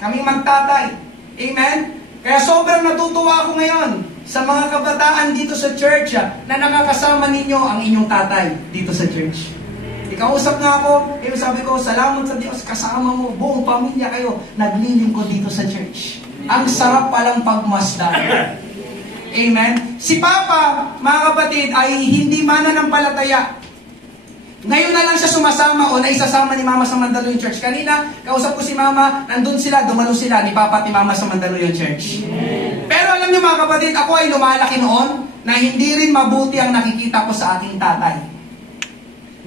Kaming magtatay. Amen? Kaya sobrang natutuwa ako ngayon sa mga kabataan dito sa church na nakakasama ninyo ang inyong tatay dito sa church. Ikausap nga ako, sabi ko, salamat sa Diyos, kasama mo, buong pamilya kayo, naglilingkod dito sa church. Ang sarap palang pagmasdan. Amen? Si Papa, mga kapatid, ay hindi mananampalataya. Ngayon na lang siya sumasama o naisasama ni Mama sa Mandaluyong Church. Kanina, kausap ko si Mama, nandun sila, dumalo sila ni Papa at ni Mama sa Mandaluyong Church. Amen. Pero alam niyo mga kapatid, ako ay lumalaki noon na hindi rin mabuti ang nakikita ko sa aking tatay.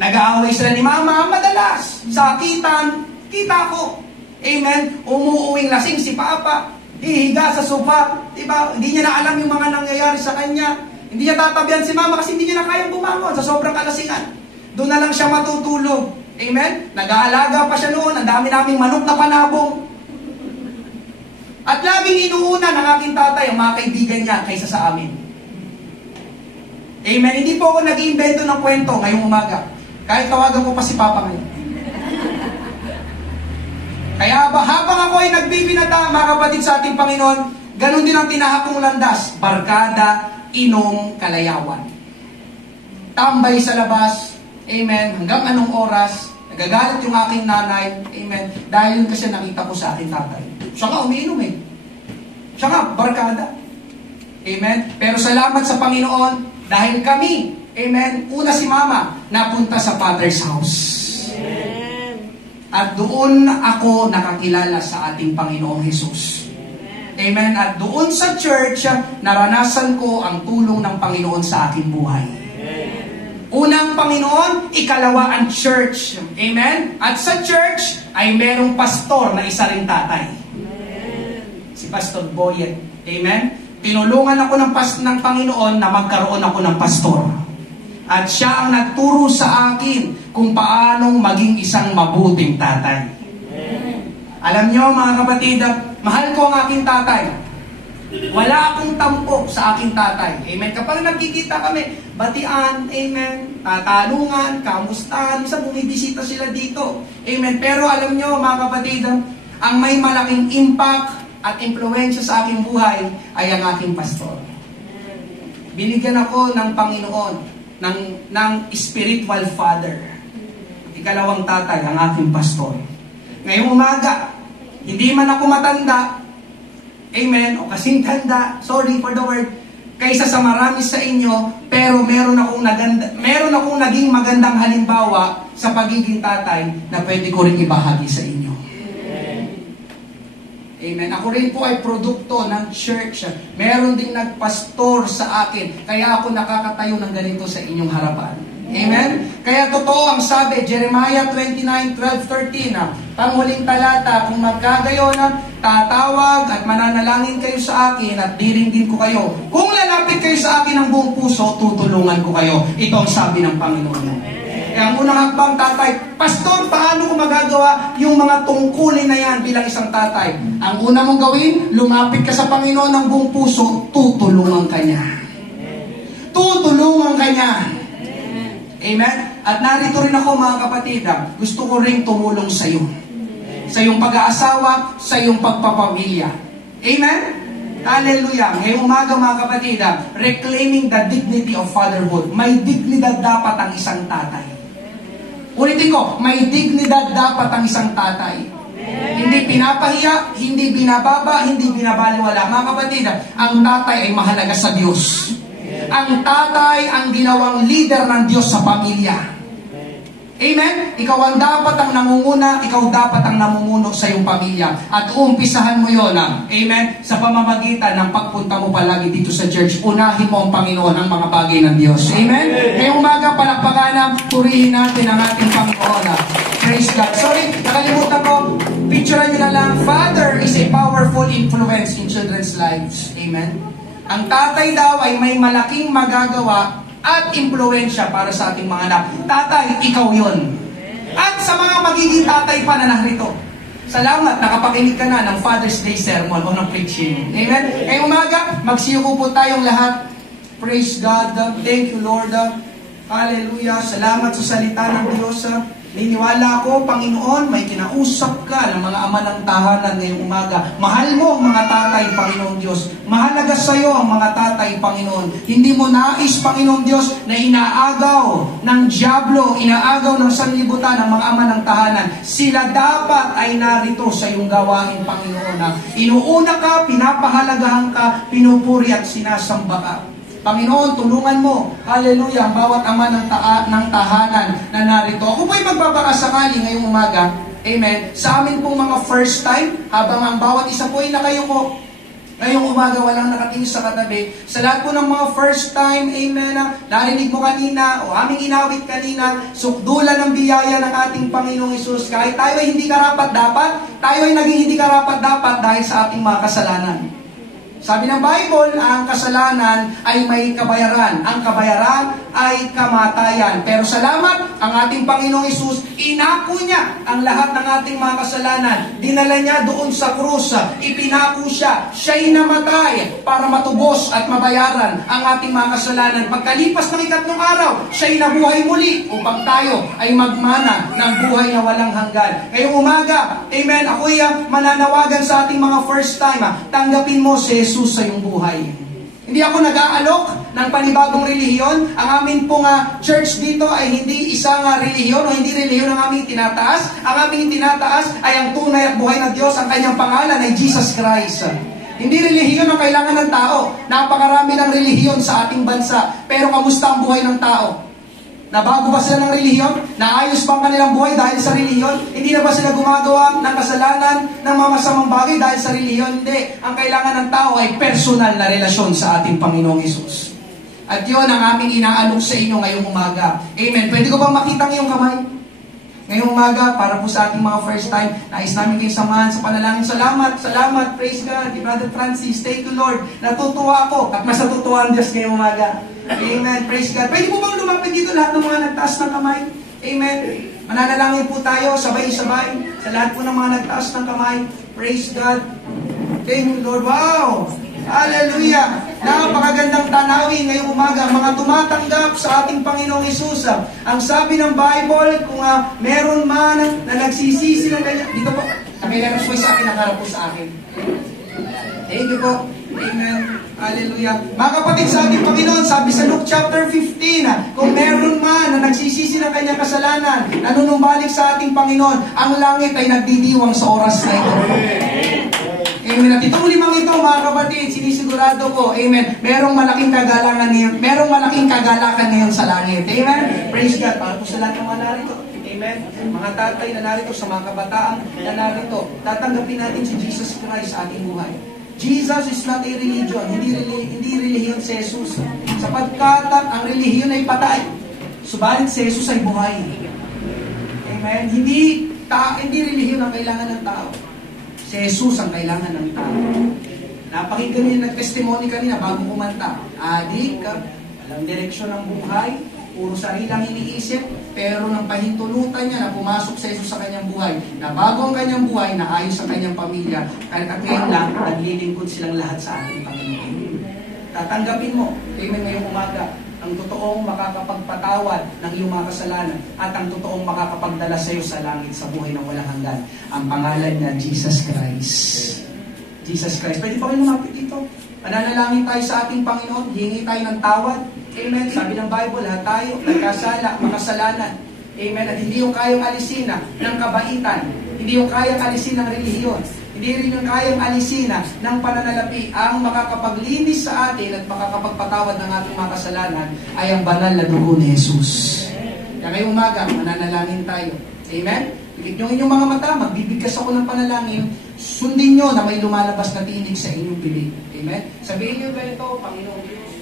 Nag-aaway sila ni Mama, madalas. Sakitan, kita ko. Amen. Umuuwing lasing si Papa, hihiga sa sofa. Diba? Hindi niya na alam yung mga nangyayari sa kanya. Hindi niya tatabihan si Mama kasi hindi niya na kayang bumangon sa sobrang kalasingan. Doon na lang siya matutulog. Amen? Nag-aalaga pa siya noon. Ang dami naming manok na panabong. At laging inuuna ng aking tatay ang mga kaibigan niya kaysa sa amin. Amen? Hindi po ako nag-iimbento ng kwento ngayong umaga. Kahit tawagan ko pa si Papa ngayon. Kaya habang ako ay nagbibinata, mga kapatid sa ating Panginoon, ganun din ang tinahakong landas. Barkada, inom, kalayawan. Tambay sa labas. Amen. Hanggang anong oras, nagagalit yung aking nanay. Amen. Dahil yun kasi nakita ko sa aking tatay. Siya nga umiinom eh. Siya nga, barkada. Amen. Pero salamat sa Panginoon, dahil kami, amen, una si Mama, napunta sa Father's house. Amen. At doon ako nakakilala sa ating Panginoong Jesus. Amen. At doon sa church, naranasan ko ang tulong ng Panginoon sa aking buhay. Unang Panginoon, ikalawa ang church. Amen? At sa church, ay merong pastor na isa ring tatay. Amen. Si Pastor Boyet. Amen? Tinulungan ako ng Panginoon na magkaroon ako ng pastor. At siya ang nagturo sa akin kung paanong maging isang mabuting tatay. Amen. Alam niyo mga kapatid, mahal ko ang aking tatay. Wala akong tampo sa aking tatay. Amen. Kapag nagkikita kami, batian, amen, tatanungan, kamustahan, minsan bumibisita sila dito. Amen. Pero alam nyo, mga kapatid, ang may malaking impact at impluensya sa aking buhay ay ang aking pastor. Binigyan ako ng Panginoon, ng spiritual father. Ikalawang tatay, ang aking pastor. Ngayong umaga, hindi man ako matanda, amen, o kasing tanda, sorry for the word, kaysa sa marami sa inyo, pero meron akong naging magandang halimbawa sa pagiging tatay na pwede ko rin ibahagi sa inyo. Amen. Amen. Ako rin po ay produkto ng church. Meron ding nagpastor sa akin, kaya ako nakakatayo ng ganito sa inyong harapan. Amen? Kaya totoo ang sabi, Jeremiah 29:12-13, panghuling talata, kung magkagayon, tatawag at mananalangin kayo sa akin at diringgin ko kayo. Kung lalapit kayo sa akin ng buong puso, tutulungan ko kayo. Ito ang sabi ng Panginoon. Kaya ang unang hakbang, tatay, pastor, paano ko magagawa yung mga tungkulin na yan bilang isang tatay? Ang una mong gawin, lumapit ka sa Panginoon ng buong puso, tutulungan ka niya. Tutulungan ka niya. Amen? At narito rin ako mga kapatid, gusto ko rin tumulong sa iyo. Sa iyong pag-aasawa, sa iyong pagpapamilya. Amen? Hallelujah. Ngayong umaga mga kapatid, reclaiming the dignity of fatherhood. May dignidad dapat ang isang tatay. Ulitin ko, may dignidad dapat ang isang tatay. Hindi pinapahiya, hindi binababa, hindi binabaliwala. Mga kapatid, ang tatay ay mahalaga sa Diyos. Ang tatay ang ginawang leader ng Diyos sa pamilya. Amen? Ikaw ang dapat ang nangunguna, ikaw dapat ang namumuno sa iyong pamilya. At umpisahan mo yun, amen, sa pamamagitan ng pagpunta mo palagi dito sa church. Unahin mo ang Panginoon ang mga bagay ng Diyos. Amen? Ngayong umaga, palakpakan, purihin natin ang ating Panginoon. Praise God. Sorry, nakalimutan ko. Picture nyo na lang. Father, is a powerful influence in children's lives. Amen? Ang tatay daw ay may malaking magagawa at impluensya para sa ating mga anak. Tatay, ikaw yun. At sa mga magiging tatay pa na narito, salamat, nakapakinig ka na ng Father's Day sermon o ng preaching. Amen? Ngayong umaga, magsiyuko po tayong lahat. Praise God. Thank you, Lord. Hallelujah. Salamat sa salita ng Diyos. Niniwala ko, Panginoon, may kinausap ka ng mga ama ng tahanan ngayong umaga. Mahal mo ang mga tatay, Panginoon Diyos. Mahalaga sa iyo ang mga tatay, Panginoon. Hindi mo nais, Panginoon Diyos, na inaagaw ng dyablo, inaagaw ng sanlibutan ng mga ama ng tahanan. Sila dapat ay narito sa iyong gawain, Panginoon. Inuuna ka, pinapahalagahan ka, pinupuri at sinasamba ka. Panginoon, tulungan mo, hallelujah, ang bawat ama ng tahanan na narito. Ako po'y magbabakasakali ngayong umaga, amen, sa amin pong mga first time, habang ang bawat isa po ay nakayuko, ngayong umaga walang nakatingin sa katabi, sa lahat po ng mga first time, amen, narinig mo kanina, o aming inawit kanina, sukdulan ng biyaya ng ating Panginoong Hesus. Kahit tayo ay hindi karapat-dapat, tayo ay naging hindi karapat-dapat dahil sa ating mga kasalanan. Sabi ng Bible, ang kasalanan ay may kabayaran. Ang kabayaran ay kamatayan. Pero salamat, ang ating Panginoong Hesus, inako niya ang lahat ng ating mga kasalanan. Dinala niya doon sa krus. Ipinako siya. Siya'y namatay para matubos at mabayaran ang ating mga kasalanan. Pagkalipas ng 3 araw, siya'y nabuhay muli upang tayo ay magmana ng buhay na walang hanggan. Ngayong umaga, amen, ako'y mananawagan sa ating mga first time. Tanggapin mo si Jesus sa iyong buhay. Hindi ako nag-aalok ng panibagong relihiyon. Ang amin pong church dito ay hindi isang relihiyon o hindi relihiyon ang aming tinataas. Ang aming tinataas ay ang tunay at buhay na Diyos. Ang kanyang pangalan ay Jesus Christ. Hindi relihiyon ang kailangan ng tao. Napakarami ng relihiyon sa ating bansa. Pero kamusta ang buhay ng tao? Nabago ba sila ng relihiyon? Naayos ba ang kanilang buhay dahil sa relihiyon? Hindi na ba sila gumagawa ng kasalanan, ng mga masamang bagay dahil sa relihiyon? Hindi. Ang kailangan ng tao ay personal na relasyon sa ating Panginoong Hesus. At yun ang aming inaalok sa inyo ngayong umaga. Amen. Pwede ko bang makita ang iyong kamay? Ngayong umaga, para po sa ating mga first time, nais namin kayong samahan sa panalangin. Salamat, salamat, praise God. Brother Francis, thank you Lord. Natutuwa ako at mas natutuwa ang Diyos ngayong umaga. Amen, praise God. Pwede po bang lumapit dito lahat ng mga nagtaas ng kamay? Amen. Mananalangin po tayo, sabay-sabay, sa lahat po ng mga nagtaas ng kamay. Praise God. Thank you Lord. Wow! Hallelujah! Napakagandang tanawin ngayong umaga, mga tumatanggap sa ating Panginoong Hesus. Ang sabi ng Bible, kung meron man na nagsisisi na ganyan, dito po, nakilaras po sa akin, nakarap po sa akin. Thank you po. Amen. Hallelujah. Mga kapatid sa ating Panginoon, sabi sa Luke chapter 15, kung meron man na nagsisisi ng kanyang kasalanan, nanunumbalik sa ating Panginoon, ang langit ay nagdidiwang sa oras na ito. Amen. At itong 5 ito, mga kapatid, sinisigurado ko, amen, merong malaking kagalakan ngayon sa langit. Amen. Praise God. Para po sa lahat ng mga narito. Amen. Mga tatay na narito, sa mga kabataan na narito, tatanggapin natin si Jesus Christ sa ating buhay. Jesus is not a religion. Hindi relihiyon si Jesus. Sapagkat ang relihiyon ay patay. Subalit si Jesus ay buhay. Amen. Hindi relihiyon ang kailangan ng tao. Si Jesus ang kailangan ng tao. Napakinggan niyo yung nag-testimony kanina bago kumanta. Adik, walang direksyon ng buhay, puro sarilang iniisip, pero nang pahintulutan niya na pumasok sa Jesus sa kanyang buhay, na bago ang kanyang buhay, naayos sa kanyang pamilya, kahit at ngayon lang, naglilingkod silang lahat sa ating Panginoon. Tatanggapin mo, amen, ngayong umaga, ang totoong makakapagpatawad ng iyong mga kasalanan at ang totoong makakapagdala sa iyo sa langit sa buhay ng walang hanggan. Ang pangalan niya, Jesus Christ. Jesus Christ. Pwede pa kayo lumapit dito. Mananalangin tayo sa ating Panginoon, hihingi tayo ng tawad. Amen. Sabi ng Bible, lahat tayo nagkasala, makasalanan. Amen. At hindi yung kayang alisin ng kabaitan. Hindi yung kayang alisin ng relihiyon. Hindi rin yung kayang alisin ng pananalapi. Ang makakapaglinis sa atin at makakapagpatawad ng ating mga kasalanan ay ang banal na dugo ni Jesus. Kaya ngayong umaga, mananalangin tayo. Amen? Pilit nyo inyong mga mata, magbibigkas ako ng panalangin, sundin nyo na may lumalabas na tinig sa inyong bibig. Amen? Sabihin nyo ganito, Panginoong Diyos.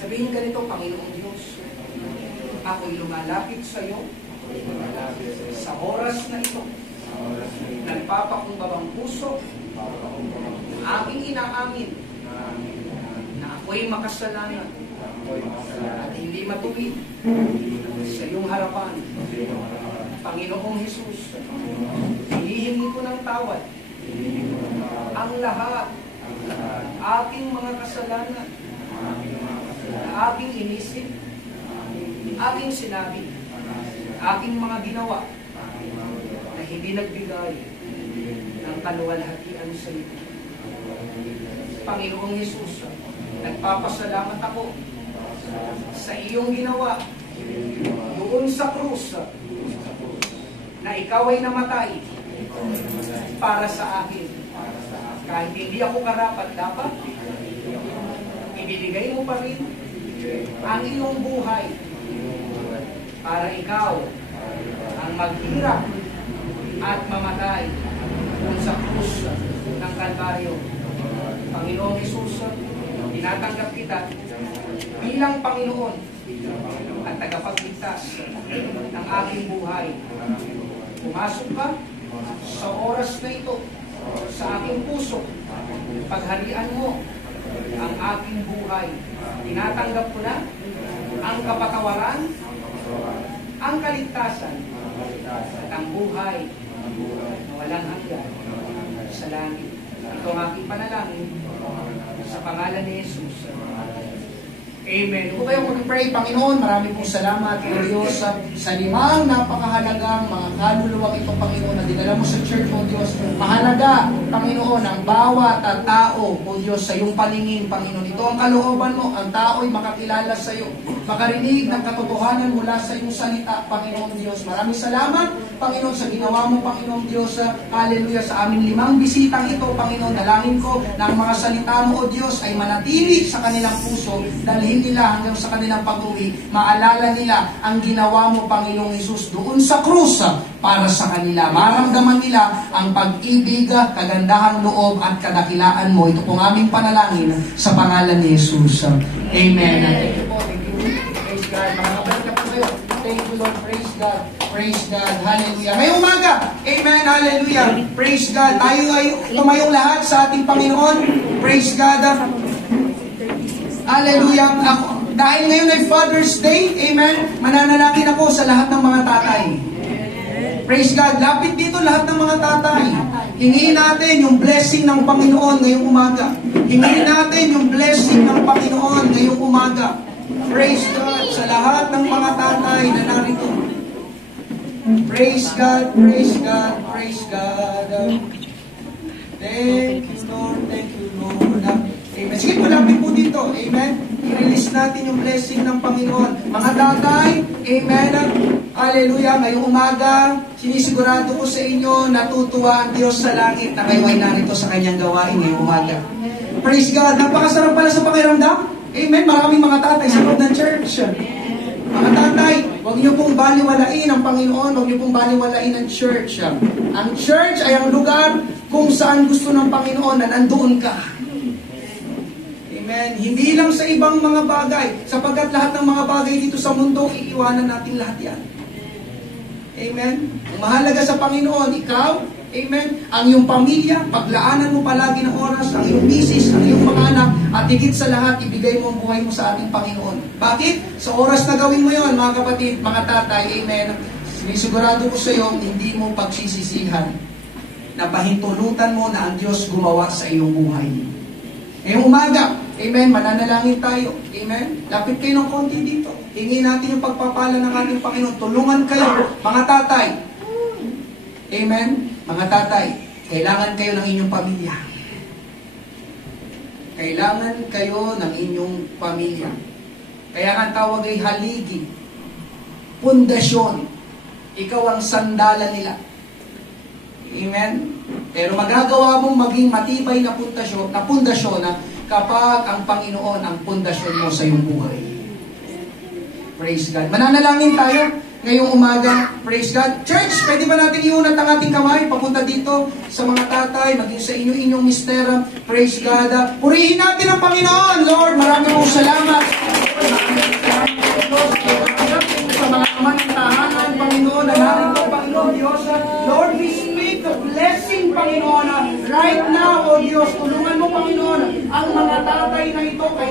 Sabihin nyo ganito, Panginoong Diyos. Ako'y lumalapit sa iyo sa oras na ito. nagpapakumbabang puso, aking inaamin na ako'y makasalanan at hindi matuwid sa iyong harapan. Panginoong Jesus, hinihingi ko ng tawad ang lahat aking mga kasalanan na aking inisip, aking sinabi, aking mga ginawa na hindi nagbigay ng kaluwalhatian sa iyo. Panginoong Jesus, nagpapasalamat ako sa iyong ginawa doon sa krus na ikaw ay namatay para sa akin. Kahit hindi ako karapat-dapat, ibinigay mo pa rin ang iyong buhay para ikaw ang maghirap at mamatay doon sa krus ng Kalbaryo. Panginoong Jesus, tinatanggap kita bilang Panginoon at tagapagligtas ng aking buhay. Pumasok ka sa oras na ito sa aking puso. Pagharian mo ang aking buhay. Tinatanggap ko na ang kapatawaran, ang kaligtasan, at ang buhay na walang hanggan sa langit. Ito ang aking panalangin sa pangalan ni Jesus. Amen. Kung kayo mag-pray, Panginoon, marami pong salamat o Diyos sa limang napakahalagang mga kaluluwang ito, Panginoon, na dinala mo sa church mo, Diyos. Mahalaga, Panginoon, ang bawat tao, o Diyos, sa iyong paningin, Panginoon. Ito ang kalooban mo, ang tao'y makakilala sa iyo, makarinig ng katotohanan mula sa iyong salita, Panginoon Diyos. Maraming salamat, Panginoon, sa ginawa mo, Panginoon Diyos. Hallelujah, sa aming limang bisitang ito, Panginoon. Dalangin ko na ang mga salita mo, o Diyos, ay manatili sa kanilang puso, dalhin nila hanggang sa kanilang pag-uwi, maalala nila ang ginawa mo, Panginoong Hesus, doon sa krus para sa kanila. Maramdaman nila ang pag-ibig, kagandahang loob at kadakilaan mo. Ito pong aming panalangin sa pangalan ni Hesus. Amen. Thank you po. Thank you. Praise God. Mga kapatid na po kayo. Thank you, Lord. Praise God. Praise God. Hallelujah. Ngayong umaga. Amen. Hallelujah. Praise God. Tayo ay tumayong lahat sa ating Panginoon. Praise God. Hallelujah. Dahil ngayon ay Father's Day, amen, mananalangin ako sa lahat ng mga tatay. Praise God. Lapit dito lahat ng mga tatay. Hingin natin yung blessing ng Panginoon ngayong umaga. Hingin natin yung blessing ng Panginoon ngayong umaga. Praise God sa lahat ng mga tatay na narito. Praise God, praise God, praise God. Thank you, Lord. Thank you, Lord. Amen. Sige po, lapit po dito. Amen. I-release natin yung blessing ng Panginoon. Mga tatay, amen. Hallelujah. Ngayong umaga, sinisigurado ko sa inyo, natutuwa ang Diyos sa langit na kayo ay narito sa kanyang gawain ngayong umaga. Praise God. Napakasarap pala sa pakiramdam. Amen. Maraming mga tatay sa loob ng church. Mga tatay, huwag niyo pong baliwalain ang Panginoon, huwag niyo pong baliwalain ang church. Ang church ay ang lugar kung saan gusto ng Panginoon na nandoon ka. Amen. Hindi lang sa ibang mga bagay, sapagkat lahat ng mga bagay dito sa mundo, iiwanan natin lahat yan. Amen. Ang mahalaga sa Panginoon, ikaw, amen, ang iyong pamilya, paglaanan mo palagi ng oras, ang iyong misis, ang iyong mga anak, at higit sa lahat, ibigay mo ang buhay mo sa ating Panginoon. Bakit? Sa oras na gawin mo yon, mga kapatid, mga tatay, amen, sinisigurado ko sa iyo, hindi mo pagsisisihan na pahintulutan mo na ang Diyos gumawa sa iyong buhay. Ngayong umaga, amen, mananalangin tayo. Amen. Lapit kayo ng konti dito. Hingin natin yung pagpapala ng ating Panginoon. Tulungan kayo, mga tatay. Amen. Mga tatay, kailangan kayo ng inyong pamilya. Kailangan kayo ng inyong pamilya. Kaya nga tawag ay haligi. Pundasyon. Ikaw ang sandalan nila. Amen. Pero magagawa mong maging matibay na pundasyon na kapag ang Panginoon ang pundasyon mo sa iyong buhay. Praise God. Mananalangin tayo ngayong umaga. Praise God. Church, pwede ba natin iunat ang ating kamay papunta dito sa mga tatay, maging sa inyong mistera. Praise God. Purihin natin ang Panginoon. Lord, maraming mong salamat. Sa mga aman ng tahanan, Panginoon, na narito, Panginoon Diyos. Lord, we speak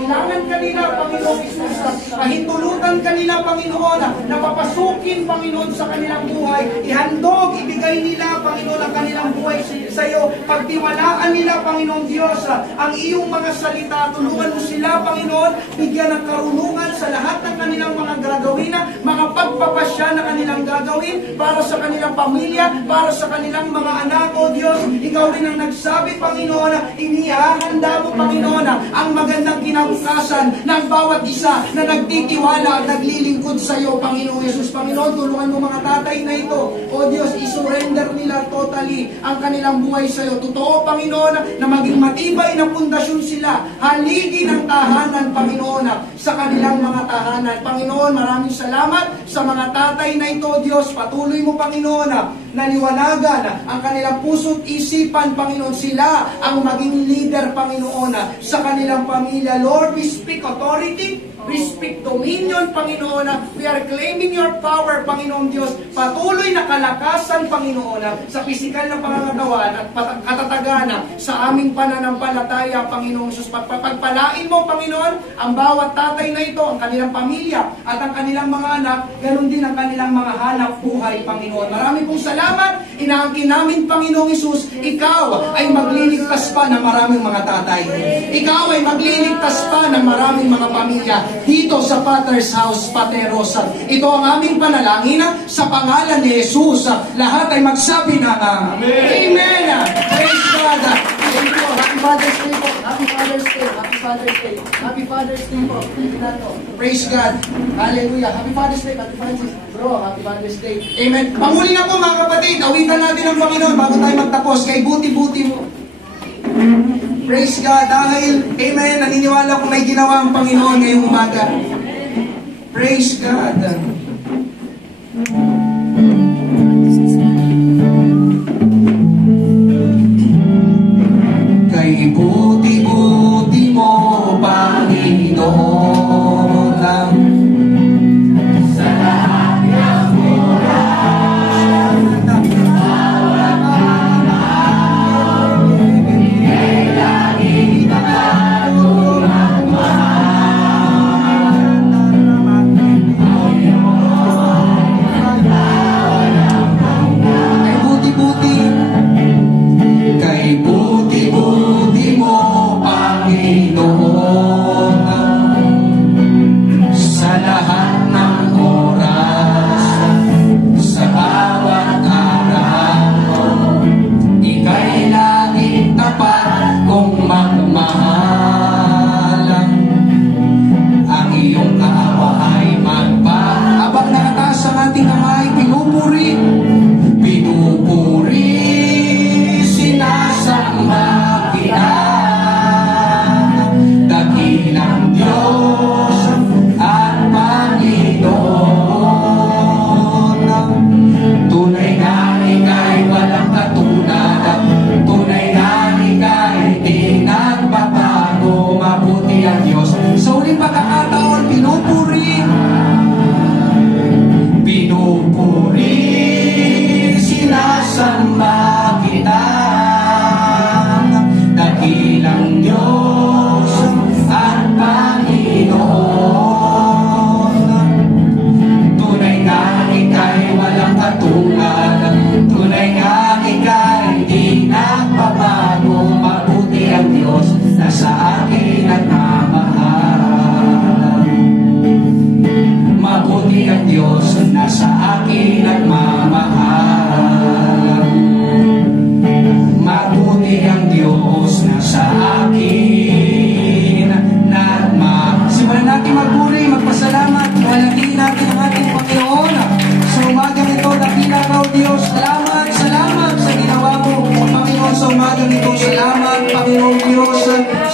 kailangan kanila, Panginoon Jesus, pahintulutan kanila, Panginoon, na papasukin, Panginoon, sa kanilang buhay, ihandog, ibigay nila, Panginoon, ang kanilang buhay sa iyo, pagtiwalaan nila, Panginoon Diyos, ang iyong mga salita, tulungan mo sila, Panginoon, bigyan ng karunungan sa lahat ng kanilang mga gagawin, mga pagpapasya na kanilang gagawin, para sa kanilang pamilya, para sa kanilang mga anak, O Diyos, ikaw rin ang nagsabi, Panginoon, inihahanda mo, Panginoon, ang magandang kinabukasan ng bawat isa na nagtitiwala at naglilingkod sa iyo, Panginoon Jesus. Panginoon, tulungan mo mga tatay na ito, O Diyos, isurrender nila totally ang kanilang buhay sa iyo. Totoo, Panginoon, na maging matibay na pundasyon sila, haligi ng tahanan, Panginoon, sa kanilang mga tahanan. Panginoon, maraming salamat sa mga tatay na ito, Diyos. Patuloy mo, Panginoon, na liwanagan ang kanilang puso't isipan, Panginoon. Sila ang maging leader, Panginoon, sa kanilang pamilya. Lord, we speak authority, we speak dominion, Panginoon. We are claiming your power, Panginoon Diyos. Patuloy na kalakasan, Panginoon, sa pisikal na pangangagawan at katatagan sa aming pananampalataya, Panginoon Jesus. Pagpalain mo, Panginoon, ang bawat tatay na ito, ang kanilang pamilya at ang kanilang mga anak, ganun din ang kanilang mga hanap buhay, Panginoon. Marami pong salamat. Inaangkin namin, Panginoong Isus, ikaw ay magliligtas pa ng maraming mga tatay. Ikaw ay magliligtas pa ng maraming mga pamilya dito sa Father's House, Pateros. Ito ang aming panalangin sa pangalan ni Jesus. Lahat ay magsabi na Amen. Praise God. Thank you. Happy Father's Day po. Happy Father's Day. Happy Father's Day. Happy Father's Day po. Praise God. Hallelujah. Happy Father's Day. Happy Father's Day. Bro, Happy Father's Day. Amen. Panghuli na po, mga kapatid. Awitan natin ang Panginoon bago tayo magtapos. Kay buti-buti mo. Praise God. Dahil, amen, naniniwala ko may ginawa ang Panginoon ngayong umaga. Praise God. Kay buti-buti mo, Panginoon, sa lahat ng oras, ay lagi nakatulong mahal. Kay buti-buti, kay buti-buti mo, Panginoon, sa lahat ng oras, sa bawat araw, ika'y laging tapat kung magmahalang. Ang iyong kaawa ay magpaabang nakataas ang ating kamay, pinupuri, sinasamba kita, dakilang Diyos at Panginoon. Tunay na ika'y walang katulad, tunay na ika'y di nagbabago, mabuti ang Diyos. Sa uling pagkakataon, pinupuri, sinasamba kita, dakilang Diyos at Panginoon. Tunay nga ika'y walang katulad, tunay nga ika'y di nagbabago, mabuti ang Diyos na sa akin nagmamahal. Mabuti ang Diyos na sa akin nagmamahal. Mabuti ang Diyos na sa akin nagmamahal. Simulan natin magpuri, magpasalamat, walagin natin ang ating Panginoon. Sa umagang ito, dakila ka, O Diyos. Salamat, salamat sa ginawa mo, Panginoon, sa umagang ito. Salamat, Panginoon Diyos,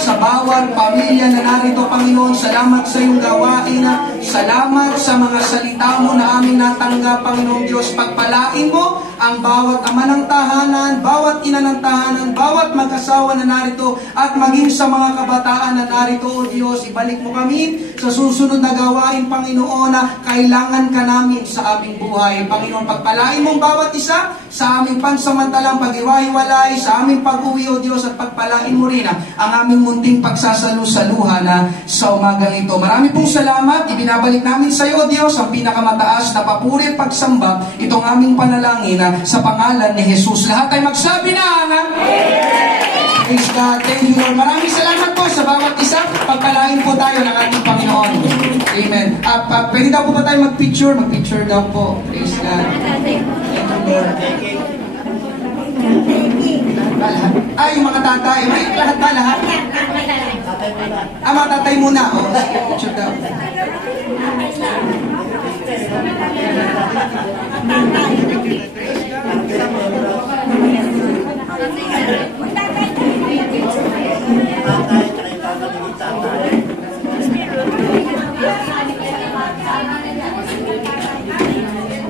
sa bawat pamilya na narito, Panginoon. Salamat sa iyong gawain. Salamat sa mga salita damo na aming natanggap, Panginoong Diyos. Pagpalain mo ang bawat ama ng tahanan, bawat ina ng tahanan, bawat mag-asawa na narito, at maging sa mga kabataan na narito, O Diyos. Ibalik mo kami sa susunod na gawain, Panginoon, na kailangan ka namin sa aming buhay. Panginoon, pagpalain mo ang bawat isa sa aming pansamantalang pag-iwahiwalay, sa aming pag-uwi, O Diyos, at pagpalain mo rin ang aming munting pagsasalu-saluhan sa umagang ito. Marami pong salamat. Ibinabalik namin sa iyo, O Diyos, ang pinakamataas na papuri at pagsamba, itong aming panalangin sa pangalan ni Jesus. Lahat ay magsabi na, praise God. Thank you, Lord. Maraming salamat po sa bawat isa. Pagpalain po tayo ng ating Panginoon. Amen. Pwede daw po ba tayo mag-picture? Mag-picture daw po. Praise God. Thank you, Lord. Ay, yung mga tatay. May lahat ba? Lahat? Mga tatay muna. O, sige, picture daw. Tatay.